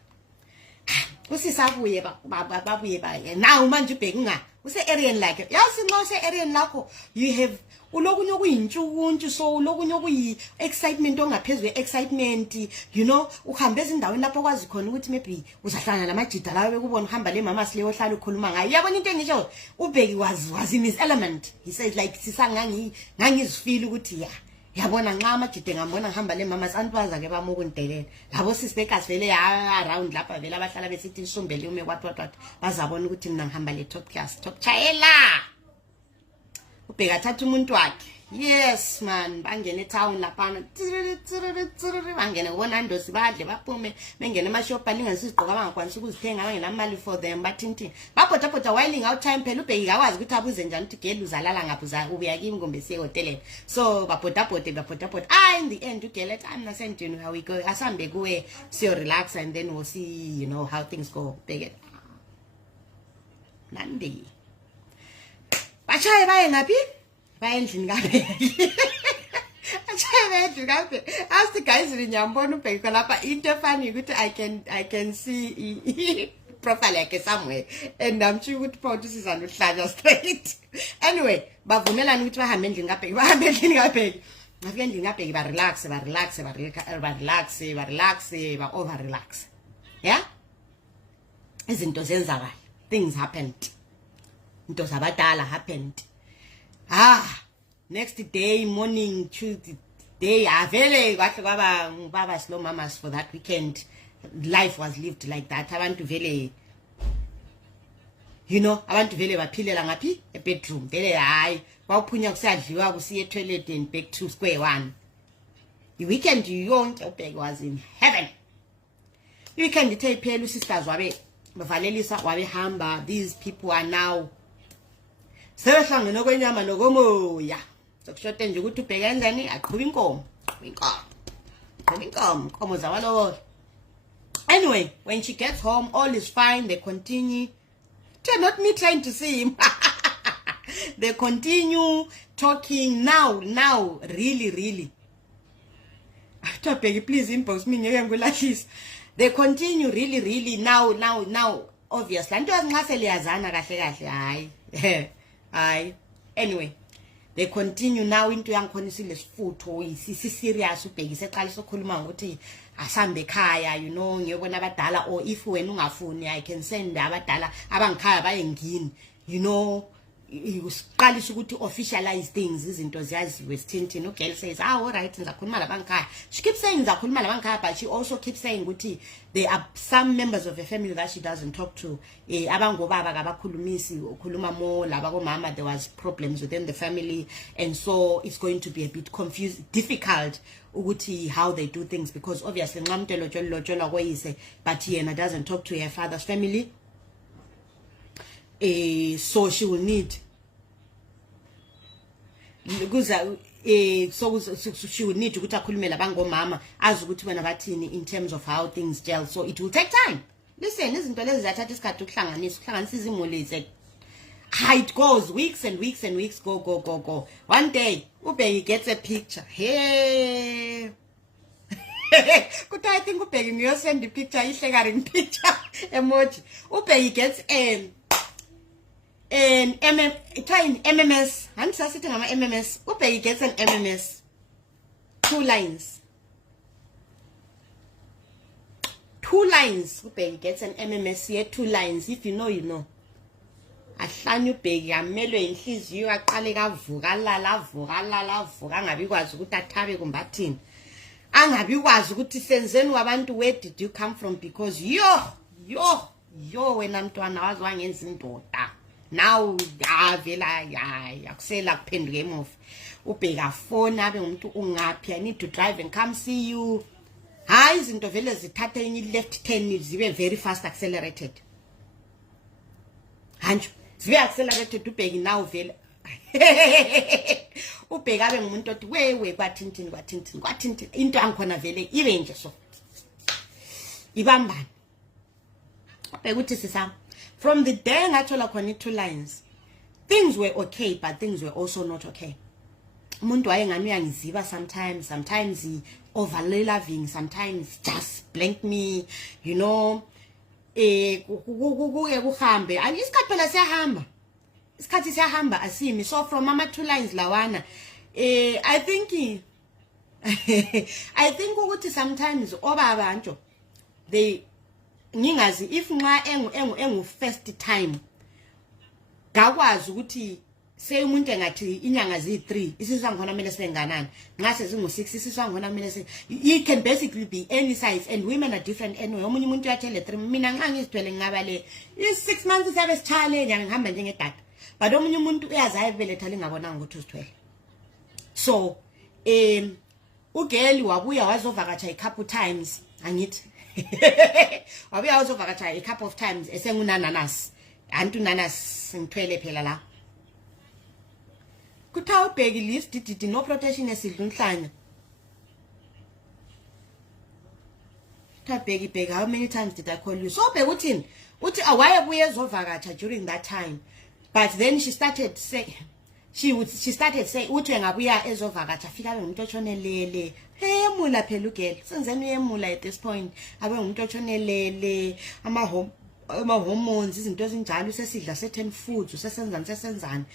Usisabuye babuye ba. Now manje ubheki nga. Use area like. Yazi no se area lakho. You have ulokunye kuyintshukuntshu, so ulokunye kuyi excitement ongaphezwe excitement, you know, uhambe ezindaweni lapho kwazi khona ukuthi maybe uzahlangana namajida lawo bekubona uhamba le mama sile ohlala ukhuluma ngayo. Yabona into engisho Ubheki was in his element. He says like ngangizifeel ukuthi yabona nxa amajida ngambona ngihamba le mama santubaza ke bamukundelela labo sisibekasi vele around lapha vele abahlala besithi insumbele ume what bazabona ukuthi mina ngihamba le top class top chayela. ubheka thatha umuntu wakhe. Yes man, bangene town lapha bangene kubona ndosi badle baphume bengene emashop alinganisizigqoka abangakwanisa ukuzithenga abangenamali for them bathinti babhoda whiling out time phela ubheki akwazi ukuthi abuze njani ukuthi gele uzalala ngapha ubuya kimi ngombe siye hotel. So babhoda in the end ugele I'm not saying to you how we go asambe kuwe so relax and then we'll see you know how things go bheke nandi bachaye baye ngaphi endlini kaBheki achaye endlini kaBheki ask the guys ngiyambona uBheki lapha into funny ukuthi I can see profile yakhe somewhere and I'm sure ukuthi Paul usizana uhlanja straight. Anyway bavumelana ukuthi bahambe endlini kaBheki ngafika endlini kaBheki ba relax ba over relax. Yeah, izinto zenzakala, things happened, into zabadala happened. Next day morning Tuesday avele kahle baba slow mamas for that weekend. Life was lived like that. Abantu vele you know abantu vele baphilela ngaphi bedroom vele hayi bawuphunya kusadliwa kusiye toilet and back to square one. The weekend yonke uBheki was in heaven. The weekend ithe iphela usisters wabe bavalelisa wabe hamba. These people are now sebehlangene kwenyama nokomoya. Sokushote nje ukuthi uBheki kanjani aqhuba inkomo zawalo. Anyway, when she gets home all is fine, they continue. Not me trying to see him. They continue talking now really. After Bheki please inbox me ngeke ngulahlisa. They continue really now obviously anto nxa seliyazana kahle hayi. Anyway, they continue now into yangikhona isilesifutho serious uBheki seqalisa ukukhuluma ngokuthi asambe ekhaya you know ngiyobona abadala or if wena ungafuni I can send abadala abangikhaya baye ngini you know usiqalisa ukuthi officialize things izinto ziyaziwe sithini. Ugirl says all right ngizakhuluma labangikhaya. She keeps saying ngizakhuluma labangikhaya but she also keeps saying ukuthi there are some members of the family that she doesn't talk to. Abangobaba kabakhulumisi ukhuluma more laba komama. There was problems within the family and so it's going to be a bit difficult ukuthi how they do things because obviously nqamuntu lotsholwa koyise but yena doesn't talk to her father's family. So she will need so she will need ukuthi akhulume labangomama azi ukuthi wena bathini in terms of how things gel. So it will take time. Listen, izinto lezi zathatha isikhathi ukuhlanganisa izimuli ze it goes weeks and weeks go. One day uBheki gets a picture. Hey I think uBheki ngiyosend picture ihlekaring picture emoji. uBheki gets MMS. I'm sitting on my MMS. uBheki gets an MMS. 2 lines. uBheki gets an MMS here. 2 lines. If you know, you know. Ahlanye uBheki amelwe inhliziyo aqale kavuka avuka angabi kwazi ukuthi athabe kumbathini. Angabi kwazi ukuthi senzeni wabantu where did you come from because yo wena mntwana wazi wangenza indoda. Now avela akusela kuphenduka emuva. uBheki afona abe umuntu ungaphi I need to drive and come see you. Hayi izinto vele zithatha enye left turn zibe very fast accelerated. Hanjo zibe accelerated uBheki now vele. uBheki abe ngumuntu othi we kwathintini into angikhona vele ibe nje so. Ibambani. uBheki uthi sisama from the day ngathola khona 2 lines things were okay but things were also not okay. Umuntu wayengani uyangiziba sometimes he overly loving, sometimes just blank me you know. Kuke kuhambe isikhathi phela siyahamba asimi. So from mama 2 lines lawana I think ukuthi sometimes obaba njo they ngingazi if nxa engu first time gakwazi ukuthi say umuntu engathi inyanga zi3 isizwa ngona kumele senganani ngase zingu6 isizwa ngona kumele it can basically be any size and women are different anyway. Omunye umuntu uyathele 3 mina nxa ngizithwele ngingaba le 6 months sabe sithale nyanga ngihamba njengedada but omunye umuntu uyazayo beletha lingabonanga ukuthi uzithwele. So ugeli wabuya wazovakatsha a couple times angithi wabuya wazovakatsha a couple of times esengunananas antu nanas ngithwele phela la kuthiwa ubheki list did no protection esidla unhlanya bheki how many times did I call you? So bheki uthini uthi awayebuye ezovakatsha during that time, but then she started say she started say uthi ngabuya ezovakatsha fika abe umuntu otshonelele emula phela ugeli senzeni uyemula at this point abe umuntu otshonelele ama hormones izinto ezinjalo sesidla certain foods sesenzani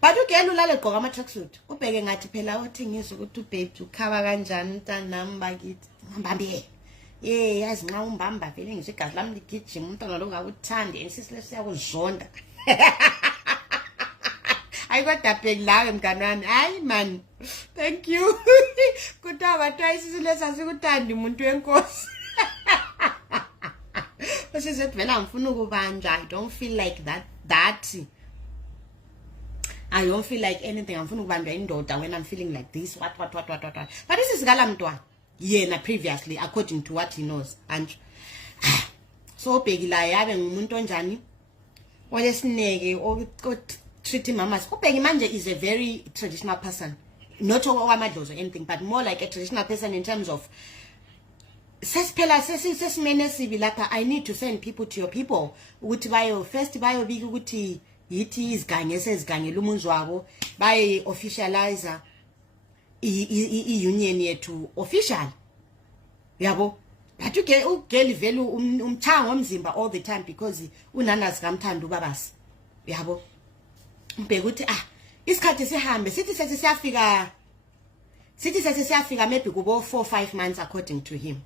but ugeli ulale gqoka ama tracksuit ubheke ngathi phela uthi ngizwe ukuthi babe ukhaba kanjani mntanami bakithi ngambambe yazi nxa umbamba vele ngisho igazi lami ligijima umntwana lo ngakuthandi insisi lesiyakuzonda ayikoda bheki lawe mngani wami hayi man thank you kuthiwa bathiwa isisi lesasikuthandi umuntu wenkosi bese vela ngifuna ukubanjwa I don't feel like that I don't feel like anything ngifuna ukubanjwa indoda when I'm feeling like this what but this is ngala mntwana yena previously according to what he knows and so bheki la yabe ngumuntu onjani olesineke o treat mamas ubheki manje is a very traditional person, not owamadlozi or anything but more like a traditional person in terms of sesiphela sesimene sibi lapha I need to send people to your people ukuthi bayo first bayo bika ukuthi yithi iziganye seziganyela umunzi wabo baye officialize i-union yethu official yabo but ugeli vele umthanga omzimba all the time because unanazi kamthanda ubabasi yabo ubheka ukuthi isikhathi sihambe sithi sesiyafika maybe kubo 4-5 months according to him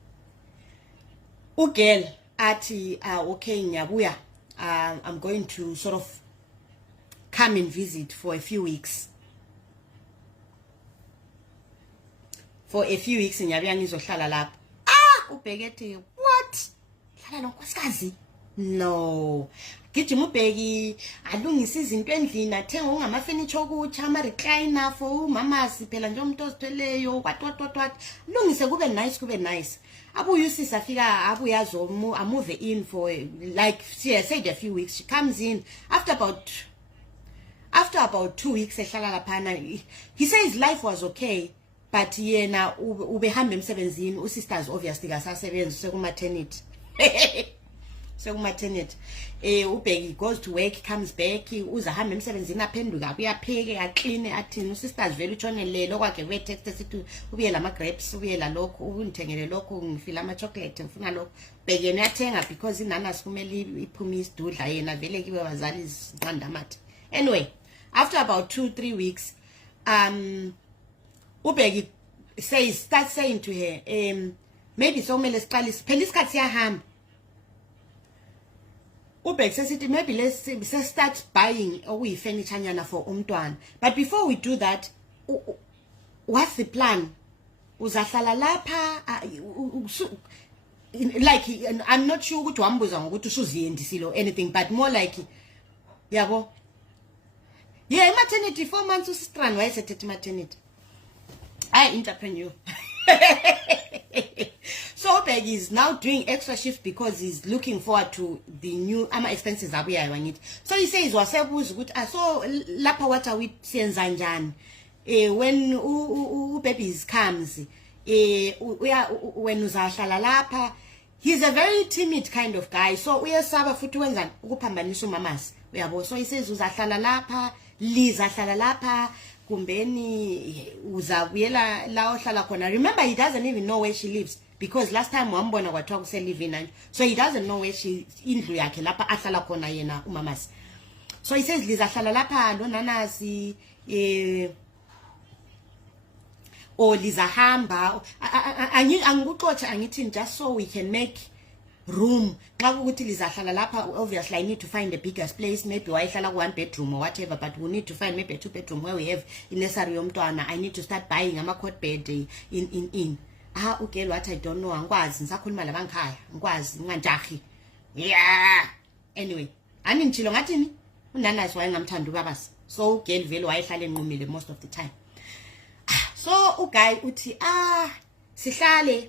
ugel athi okay ngiyabuya I'm going to sort of come and visit for a few weeks ngiyabuya ngizohlala lapha ubheke ethi what hlala nonkosikazi no gijima ubheki alungisa izinto endlini athenga ungama furniture okutsha ama recliner for umama siphela nje umuntu ozithweleyo what lungise kube nice abuye usisa afika abuyazo move in for like she said a few weeks. She comes in after about 2 weeks ehlala lapha. He says life was okay but yena ubehamba emsebenzini usisters obviously kasasebenza sekumaternity sekumaternity ubheki goes to work comes back uzahamba emsebenzini aphenduka abuya pheke aqine athini usisters vele utshonelele okwakhe we text esithi ubuye lama grapes ubuye la lokho ungithengele lokho ngifila ama chocolate ngifuna lokho bheki yena yathenga because inana sikumele iphume isidudla yena vele kiwe bazali izinqanda amathi. Anyway, after about 2-3 weeks ubheki start saying to her maybe so kumele siqalise phela isikhathi siyahamba. Ubheki sesithi maybe let's start buying okuyi furniture nyana for umntwana, but before we do that what's the plan? Uzahlala lapha like I'm not sure ukuthi wambuza ngokuthi usuziyendisile or anything but more like yabo maternity 4 months usistrand wayesethe maternity entrepreneur. So Peg is now doing extra shifts because he's looking forward to the new expenses abuyayo wangithi. So he says wasebuza ukuthi so lapha what are we senza njani when babies comes when uzahlala lapha. He's a very timid kind of guy, so uyesaba futhi wenza ukuphambanisa umamasi uyabo. So he says uzahlala lapha, lizahlala lapha kumbeni uzabuyela la ohlala khona. Remember, he doesn't even know where she lives because last time wambona kwathiwa kuse live in, so he doesn't know where she indlu yakhe lapha ahlala khona yena umamasi. So he says lizahlala lapha lo nanasi or lizahamba angikuxotsha angithi just so we can make room. Xa ukuthi lizahlala lapha obviously I need to find a bigger place, maybe wayihlala ku 1 bedroom or whatever, but we need to find maybe a 2 bedroom where we have nursery yomntwana. I need to start buying ama cot bed in okay what I don't know angikwazi ngisakhuluma labankhaya ngikwazi nganjahi yeah. Anyway, ani ngitshilo ngathini unanasi wayengamthanda ubabasi, so ugirl vele wayehlala enqumile most of the time. So uguy uthi sihlale,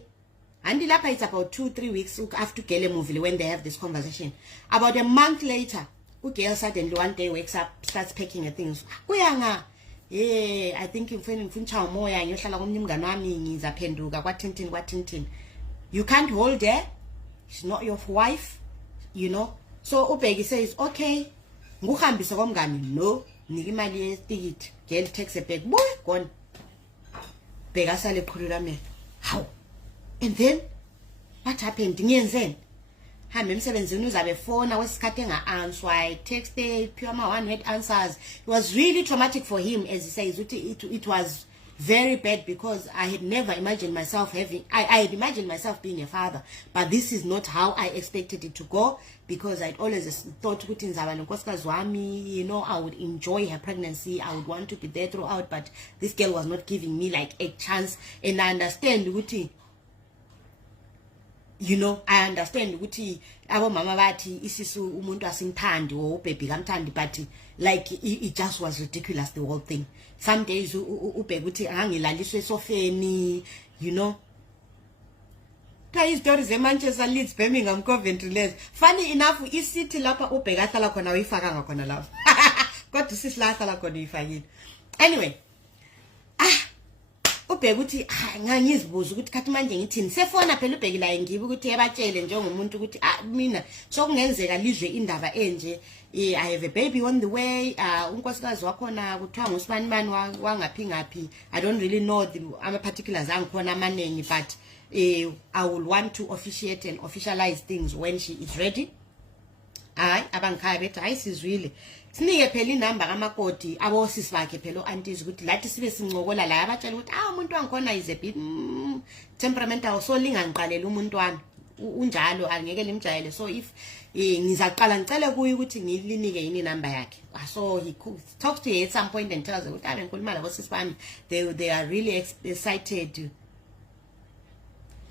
and lapha it's about 2-3 weeks after ugirl movie when they have this conversation. About a month later, ugirl suddenly one day wakes up, starts packing her things. Kuyanga, yeah, I think ngifuna umoya ngiyohlala komnye umngane wami ngizaphenduka kwaTintin. You can't hold her, she's not your wife, you know. So uBheki says, okay, nguhambise komngane, no, nika imali yeticket. Girl takes a bag, boy, gone. Bheki asale eqhulula amehlo. How? And then what happened? Ngiyenzeni? Hambe emsebenzini uzabe phone wesikhathi enga-answer, I texted pure one-word answers. It was really traumatic for him, as he says. It was very bad because I had never imagined myself having, I had imagined myself being a father, but this is not how I expected it to go, because I'd always thought ukuthi ngizaba nonkosikazi wami, you know, I would enjoy her pregnancy, I would want to be there throughout, but this girl was not giving me like a chance. And I understand ukuthi, you know, I understand ukuthi abo mama bathi isisu umuntu asimthandi or ubaby kamthandi, but like it just was ridiculous, the whole thing. Some days uBheki uthi angilaliswe esofeni, you know. Thai stories eManchester, Leeds, Birmingham, Coventry lezi. Funny enough, city lapha uBheki ahlala khona uyifaka ngakhona lapha. Kodwa sisila ahlala khona uyifakile. Anyway, uBheki uthi ngangizibuza ukuthi khathi manje ngithini, sefona phela uBheki la ngibe ukuthi ebatshele njengomuntu ukuthi mina sokungenzeka lizwe indaba enje, I have a baby on the way, unkosikazi wakhona kuthiwa ngusibani wangaphi ngaphi. I don't really know ama particulars angikhona amaningi, but I will want to officiate and officialize things when she is ready. Abangikhaya bethi hayi sizwile, sinike phela inamba kamakoti abosisi bakhe phela aunties ukuthi lathi sibe sincokola la abatshela ukuthi umuntu wangikhona is a bit temperamental, so lingangiqalela umuntu wami unjalo angeke limjayele. So if ngizaqala ngicele kuye ukuthi ngilinike yini inamba yakhe. So he talks to her at some point and tells her ukuthi ngikhuluma labo sisi bami, they are really excited.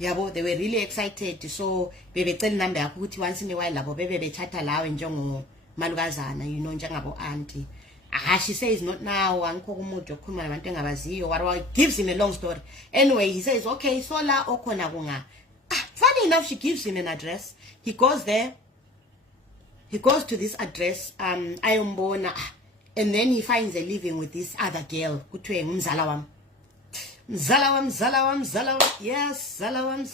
Yabo, they were really excited, so bebecela inamba yakhe ukuthi once in a while labo bebe bechatha lawe njengo malukazana, you know, njengabo auntie. She says not now, angikho kumuntu okhuluma nabantu engabaziyo, whatever. Gives him a long story. Anyway, he says okay, so la okhona kunga. Funny enough, she gives him an address. He goes there. He goes to this address, ayombona, and then he finds a living with this other girl, kuthiwe ngumzala wami. Mzala wam. Yes, Zala wam.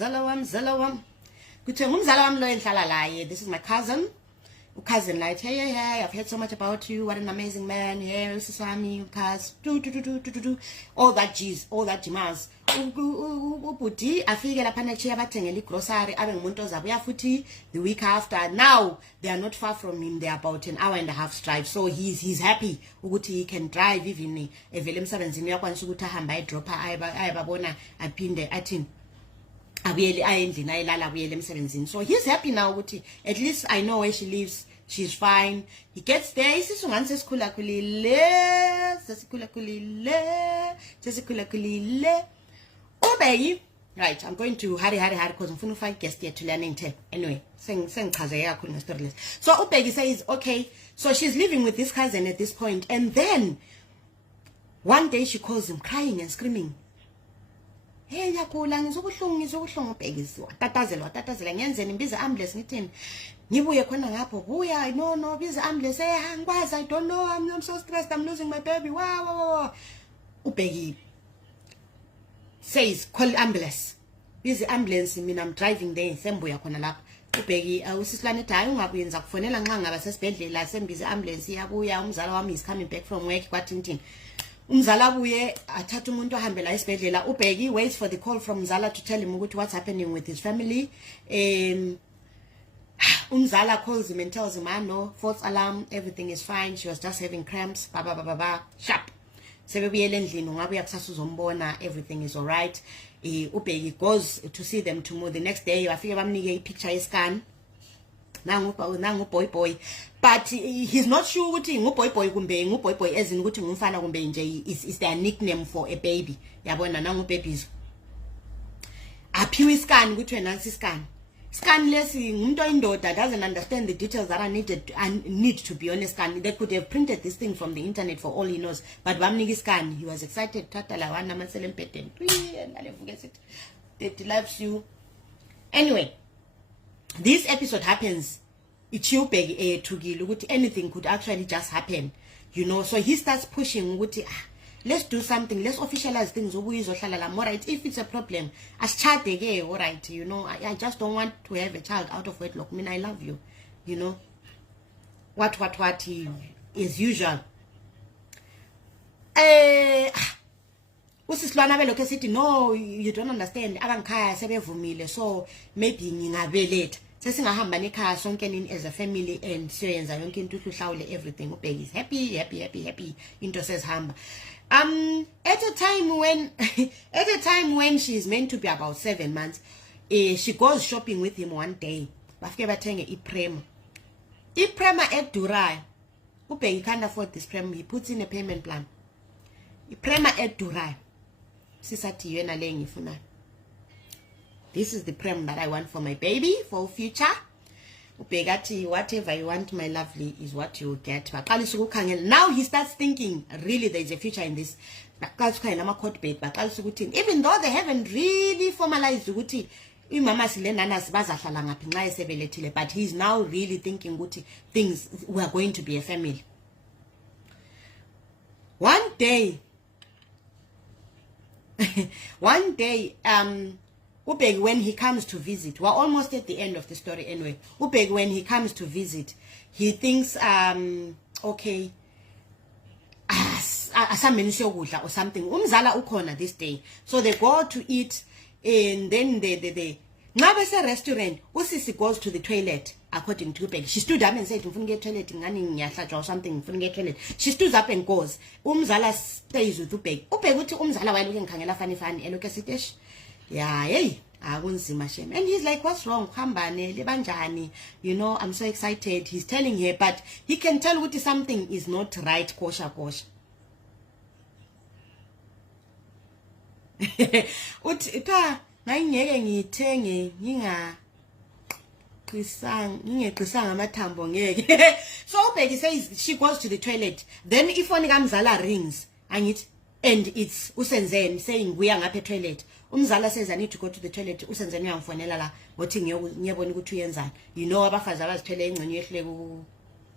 Kuthiwe ngumzala wami lo enhlala la. This is my cousin. Cousin, like, hey, I've heard so much about you. What an amazing man. Hey, Siswami, cuz, all that G's, all that Jimas. Ubuti, afike lapha nechiya bathengele grocery, abe ngumuntu ozabuya futhi the week after. Now they are not far from him. They are about an hour and a half drive. So he's happy ukuthi he can drive even evele emsebenzini uyakwanisa ukuthi ahamba ayidropa ayababona aphinde athini abuyele ayendlini ayilala abuyele emsebenzini. So he's happy now ukuthi at least I know where she lives. She's fine. He gets there. Isisungani sesikhulakhulile. UBheki, right, I'm going to hurry because I'm going to find guest here to learn in tech. Anyway, sengichazeke kakhulu ngesitory lesi. So uBheki says, okay, so she's living with this cousin at this point, and then one day she calls him crying and screaming. Hey, ngiyagula, ngizokuhlungu uBheki. Watatazela ngiyenzeni ngibize ambulance ngithini. Ngibuye khona ngapho buya, no, biza ambulance. Ngikwazi, I don't know, I'm so stressed, I'm losing my baby. Wow. uBheki says call ambulance. Biza ambulance, mina I'm driving there sembuya khona lapha. uBheki usisilane ethi hayi ungabuyenza kufonela nxa ngaba sesibhedlela sembize ambulance iyabuya, umzala wami is coming back from work kwaTintin. Umzala abuye athatha umuntu ahambe la esibhedlela. uBheki waits for the call from Mzala to tell him ukuthi what's happening with his family. Umzala calls him and tells him, no, false alarm, everything is fine, she was just having cramps, sharp. Sebebuyele endlini ungabuya kusasa uzombona, everything is alright. uBheki goes to see them tomorrow. The next day bafike bamnike ipicture yescan. Nangu boy, but he's not sure ukuthi nguboy kumbe nguboy as in ukuthi ngumfana kumbe nje is their nickname for a baby. Yabona nangu babies. Aphiwe iscan kuthiwe nansi iscan. Scan lesi ngumuntu oyindoda doesn't understand the details that I need to be on a scan. They could have printed this thing from the internet for all he knows, but bamnika scan. He was excited. Tata la wana masele mpeten. That loves you. Anyway, this episode happens. It's you beg to anything could actually just happen, you know. So he starts pushing. Let's do something. Let's officialize things. Alright, if it's a problem, as chat again. Alright, you know. I just don't want to have a child out of wedlock. I mean, I love you, you know. What is usual. Usisilwana beloke sithi no, you don't understand. Abangikhaya sebevumile, so maybe ngingabeletha. Sesingahamba nekhaya sonke nini as a family and siyenza yonke into uhlawule everything. Ubheki is happy. Into sesihamba. At a time when she's meant to be about 7 months, she goes shopping with him one day. Bafike bathenge iprema. Iprema edurayo. Ubheki can't afford this prem. He puts in a payment plan. Iprema edurayo. Sisathi yena le ngifuna. This is the prem that I want for my baby for future. Ubhekati, whatever you want, my lovely, is what you get. Now he starts thinking, really, there is a future in this. Even though they haven't really formalized but he's now really thinking things were going to be a family. One day, Ubheki, when he comes to visit, we're almost at the end of the story anyway. Ubheki, when he comes to visit, he thinks, okay, or something. Umzala ukhona this day. So they go to eat, and then they now there's a restaurant. Usisi goes to the toilet, according to Ubheki. She stood up and said, toilet, or something, toilet. She stood up and goes. Umzala stays with Ubheki. Ubheki uthi umzala while looking kangela funny, eloke sitesh. Yeah, hey, and he's like, what's wrong? You know, I'm so excited. He's telling her, but he can tell what something is not right. Kosha. So Peggy says she goes to the toilet. Then if one Gamzala rings and it's Usenzen saying we are at the toilet. Umzala says I need to go to the toilet. Usenzen uyangfonela la ngothi ngiyabona ukuthi uyenzani. You know abafazi abazithwele ingcenye yehle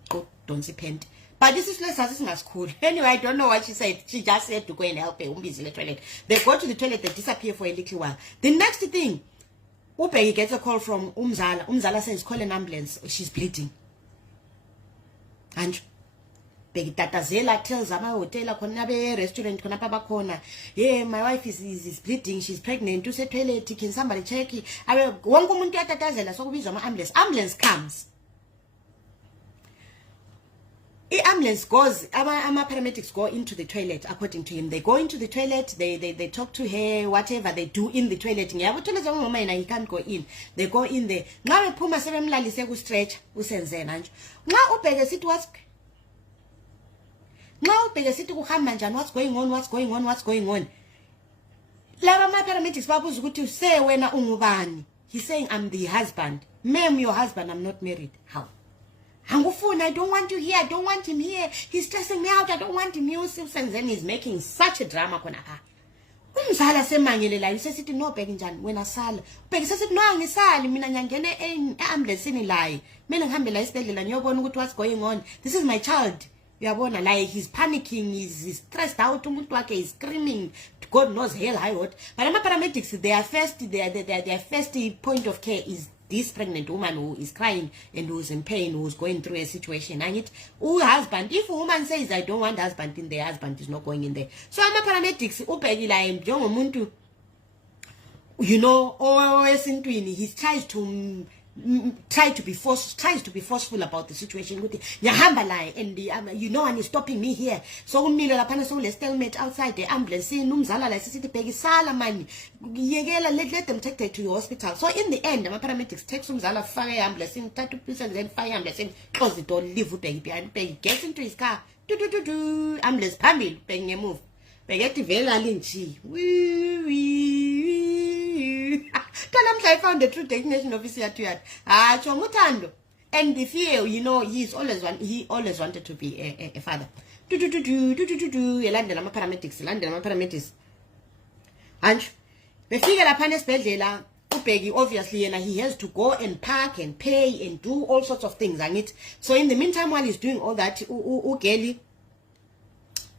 ku donsi pent. But this is less as cool. Anyway, I don't know what she said. She just said to go and help her. Umbizi in the toilet. They go to the toilet, they disappear for a little while. The next thing, Ubheki gets a call from Umzala. Umzala says, call an ambulance. She's bleeding. And Bheki tatazela tells ama hotel khona be restaurant khona papa khona. Yeah, my wife is bleeding. She's pregnant. To say toilet, can somebody check it? Wonke umuntu yatatazela so kubizwa ama ambulance. Ambulance comes. The ambulance goes, our paramedics go into the toilet, according to him. They go into the toilet, they talk to her, whatever they do in the toilet. He can't go in. They go in there. Now Puma Sevemlali go stretch, usenze nanjo. Now Ubheki sit was now Ubheki sit kuhamanja, what's going on? Lava my paramedics babus ukuthi say wena ungubani. He's saying I'm the husband. Ma'am, your husband, I'm not married. How? I don't want you here. I don't want him here. He's stressing me out. I don't want him here. And then he's making such a drama. Umzala semanyelela usesithi no Bheki njani wena sala. Bheki sesithi no angisali mina nyangene ambulance lai. Mina ngihambe la isibedlela ngiyobona ukuthi what's going on. This is my child. Uyabona like he's panicking, he's stressed out, umuntu wakhe is screaming. God knows hell high what. But ama paramedics their first point of care is this pregnant woman who is crying and who's in pain, who's going through a situation. And husband, if a woman says I don't want husband in there, husband is not going in there. So I'm a paramedics, Ubheki like Jongo Muntu, you know, always in twin, he tries to be forceful about the situation. And you know, and he's stopping me here. So let's stalemate outside the ambulance. Let them take her to your hospital. So in the end, my paramedics take Umzala fire ambulance, try to then fire ambulance, close the door, leave Ubheki behind. Ubheki gets into his car. Ambulance, Pamil, Ubheki move. Ubheki vela linchi. I found the true definition of isiyathuyathu. Hatsho nguthando. And the fear, he always wanted to be a father. Elandela ama-paramedics. And befika laphana esibhedlela, uBheki obviously he has to go and park and pay and do all sorts of things, angithi. So in the meantime, while he's doing all that, uGeli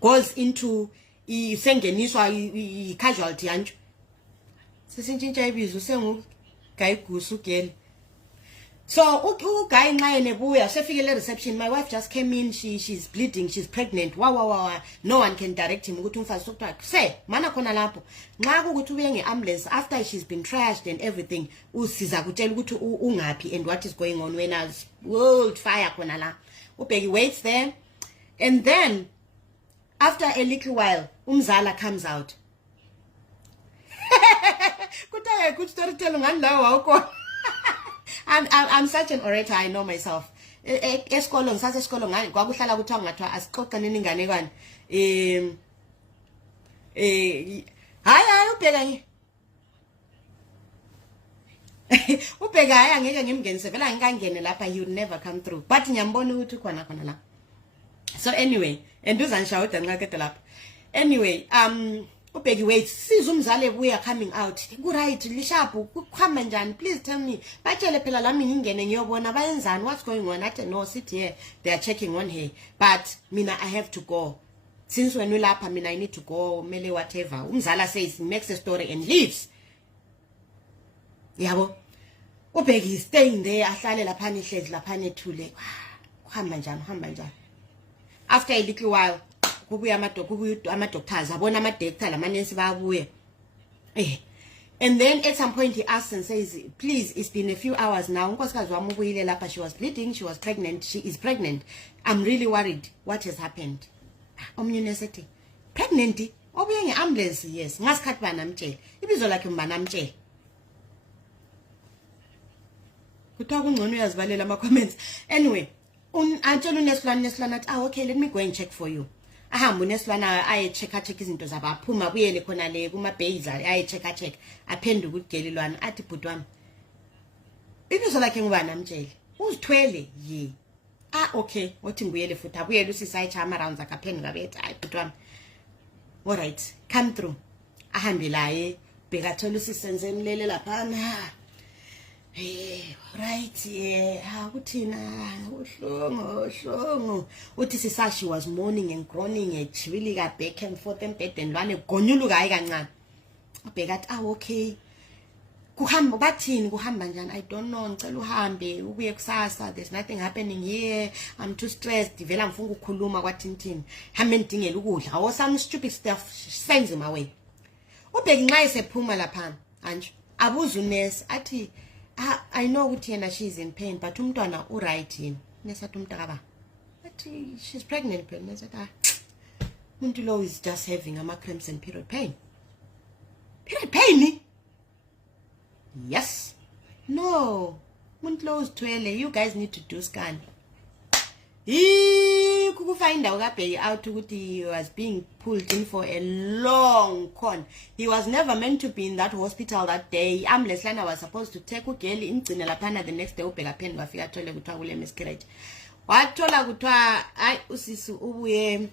goes into sengeniswa casualty anju. Sesintshintsha ibizo sengugayigusu uGeli. So guy nxa enebuya sefikele reception, my wife just came in, she's bleeding, she's pregnant. Wow. No one can direct him ukuthi umfazi sokuthiwa say mana khona lapho nxa ukuthi ubuye ngeambulance after she's been trashed and everything, usiza kutshela ukuthi ungaphi and what is going on. When I was world fire khona la, uBheki waits there, and then after a little while umzala comes out. Kuthiwa good storyteller ngani lawo awukho. I'm such an orator, I know myself. Esikolong sase esikolong ngani kwakuhlala kuthiwa ngathiwa asixoxaneni inganekwane. Hayi uBheka uBheka hayi angeke ngimngenise vela ngikangene lapha, he would never come through, but ngiyambona ukuthi khona la. So anyway, and uzanishawuda nxa kede lapha. Anyway, uBheki wait, siza umzali ebuya coming out. Ku-right, lishapu, kuhamba njani? Please tell me. Batshele phela lami ngingene ngiyobona bayenzani, what's going on? Athi no, sit here. They are checking on her. But mina I have to go. Since when ulapha mina I need to go, mele whatever. Umzala says, makes a story and leaves. Yabo. uBheki is staying there, ahlale laphana ihlezi laphana ethule. Kuhamba njani? After a little while, kubuya ama-doctors, abona ama-doctor lamanensi bayabuya. And then at some point he asks and says, please, it's been a few hours now. Unkosikazi wami ubuyile lapha, she was bleeding, she was pregnant, she is pregnant. I'm really worried. What has happened? Omunye esethi, pregnant? Obuye nge-ambulance, yes. Ngasikhathi banamtshela. Ibizo lakhe mbanamtshela. Kuthiwa kungcono uyazibalela ama-comments. Anyway, antshela uNesilwana athi, okay, let me go and check for you. Ahamba uNesilwana aye-check izinto zabo, aphuma buyele khona le kuma-base aye-check aphenduka uGelilwana athi bhuti wami ibizo lakhe ngubani amtshele uzithwele ye. Okay, wathi ngibuyele futhi abuyele usisi ayicha ama-rounds akhe aphenduka bethi hayi bhuti wami alright, come through. Ahambe laye Bheka athola usisi emlele laphana. Right, yeah, kuthina uhlongo uthi sisa she was moaning and groaning ejwilika back and forth embhedeni lwane gonyuluka hayi kancane. Ubheka athi okay, kuhamba bathini, kuhamba njani? I don't know, ngicela uhambe ubuye kusasa, there's nothing happening here, I'm too stressed, vela ngifuna ukukhuluma kwathini hambe ngidingela ukudla, or some stupid stuff sends him away. Ubheki nxa esephuma lapha anje abuza unesi athi I know ukuthi yena she's in pain, but umntwana uright yini? Nesathi umntakaba athi she's pregnant phela. Nesathi umuntu lo is just having ama-cramps and period pain. Period pain? Yes. No. Umuntu lo uzithwele, you guys need to do scan. Kukufind out kaBheki out ukuthi he was being pulled in for a long con. He was never meant to be in that hospital that day. Ambulance lana was supposed to take uGeli imgcine laphana, the next day uBheka pheni wafika athole kuthiwa kule miscarriage. Wathola kuthiwa hayi usisi ubuye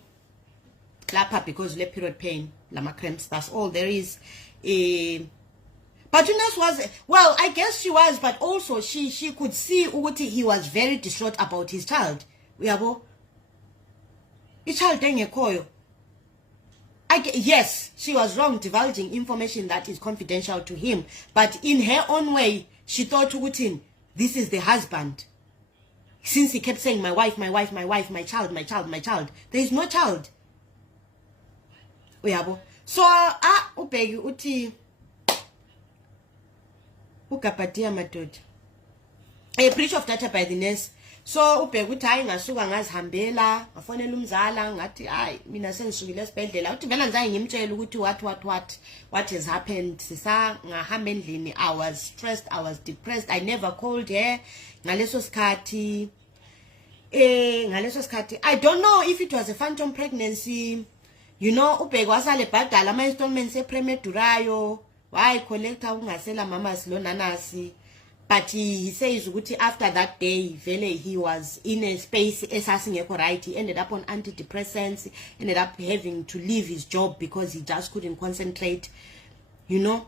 lapha because le period pain, lama cramps, that's all there is. But Eunice was, well, I guess she was, but also she could see ukuthi he was very distraught about his child. Uyabo, ichild engekhoyo. Yes, she was wrong divulging information that is confidential to him, but in her own way, she thought ukuthi this is the husband. Since he kept saying my wife, my child, there is no child. Uyabo. So uBheki uthi uGabadia madoda. A breach of data by the nurse. So uBheki uthi hayi ngasuka ngazihambela ngafonela umzala ngathi hayi mina sengisukile esibhedlela uthi vela ngizange ngimtshela ukuthi what has happened. Sisa ngahamba endlini, I was stressed, I was depressed, I never called her ngaleso sikhathi. I don't know if it was a phantom pregnancy. You know, uBheki wasale bhadala ama installments epremedurayo why collector ungasela mamas lo nanasi. But he says ukuthi after that day vele he was in a space esasingekho right. He ended up on antidepressants, ended up having to leave his job because he just couldn't concentrate, you know.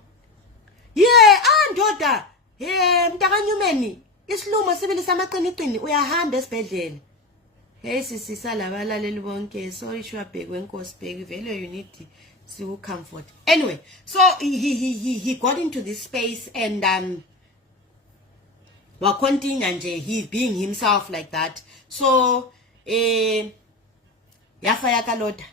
Yeah, ndoda mntakanyumeni isilumo sibili samaqiniqini uyahamba esibhedlela. Hey sisisa labalaleli bonke, sorry Shwabhek wenkosi bheki vele you need to comfort. Anyway, so he got into this space and wa continue nje he being himself like that. So yafa yakalota,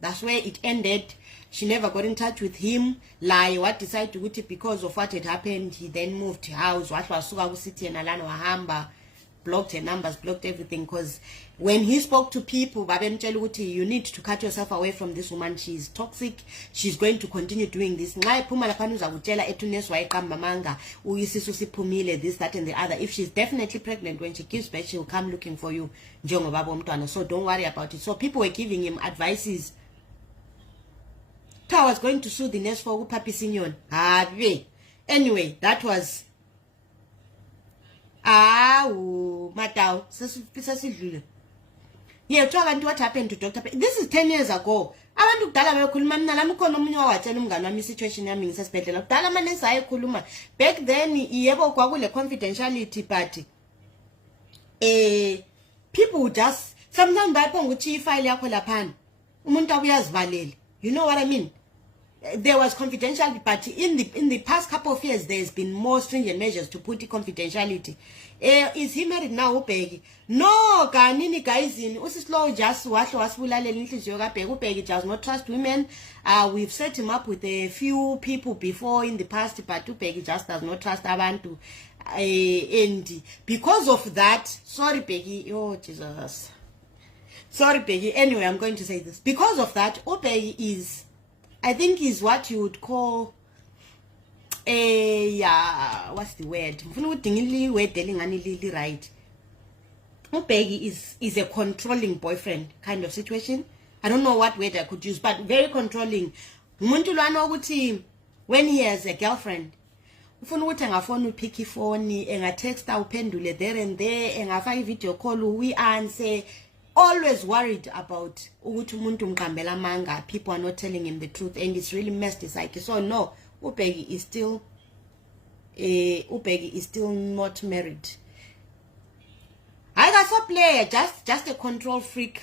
that's where it ended. She never got in touch with him. Lie what decided to go because of what had happened. He then moved house. What was suka city and alana wahamba, blocked her numbers, blocked everything. Because when he spoke to people, you need to cut yourself away from this woman. She's toxic. She's going to continue doing this. This, that, and the other. If she's definitely pregnant, when she gives birth, she'll come looking for you. So don't worry about it. So people were giving him advices. I was going to sue the nurse for Papi Signon. Anyway, that was Matao. Yeah, what happened to Dr. This is 10 years ago. I want to tell you, situation. Back then, he ever confidentiality party. People would just sometimes buy Ponguchi file Yakolapan. You know what I mean? There was confidentiality, but in the past couple of years, there's been more stringent measures to put confidentiality. Is he married now, Upegi? No, Kanini guys in Usislow just what was Upegi does not trust women. We've set him up with a few people before in the past, but Upegi just does not trust Abantu. And because of that, sorry, Peggy. Oh, Jesus. Sorry, Peggy. Anyway, I'm going to say this. Because of that, Upegi is, I think, is what you would call a, what's the word? Right. Upegi is a controlling boyfriend kind of situation. I don't know what word I could use, but very controlling. When he has a girlfriend, ufuna ukuthi angafona upick ifoni, engatexta uphendule there and there, engafaka video call we answer. Always worried about ukuthi umuntu umqambela amanga. People are not telling him the truth, and it's really messed his psyche. So no, Upegi is still not married. I got a player, just a control freak.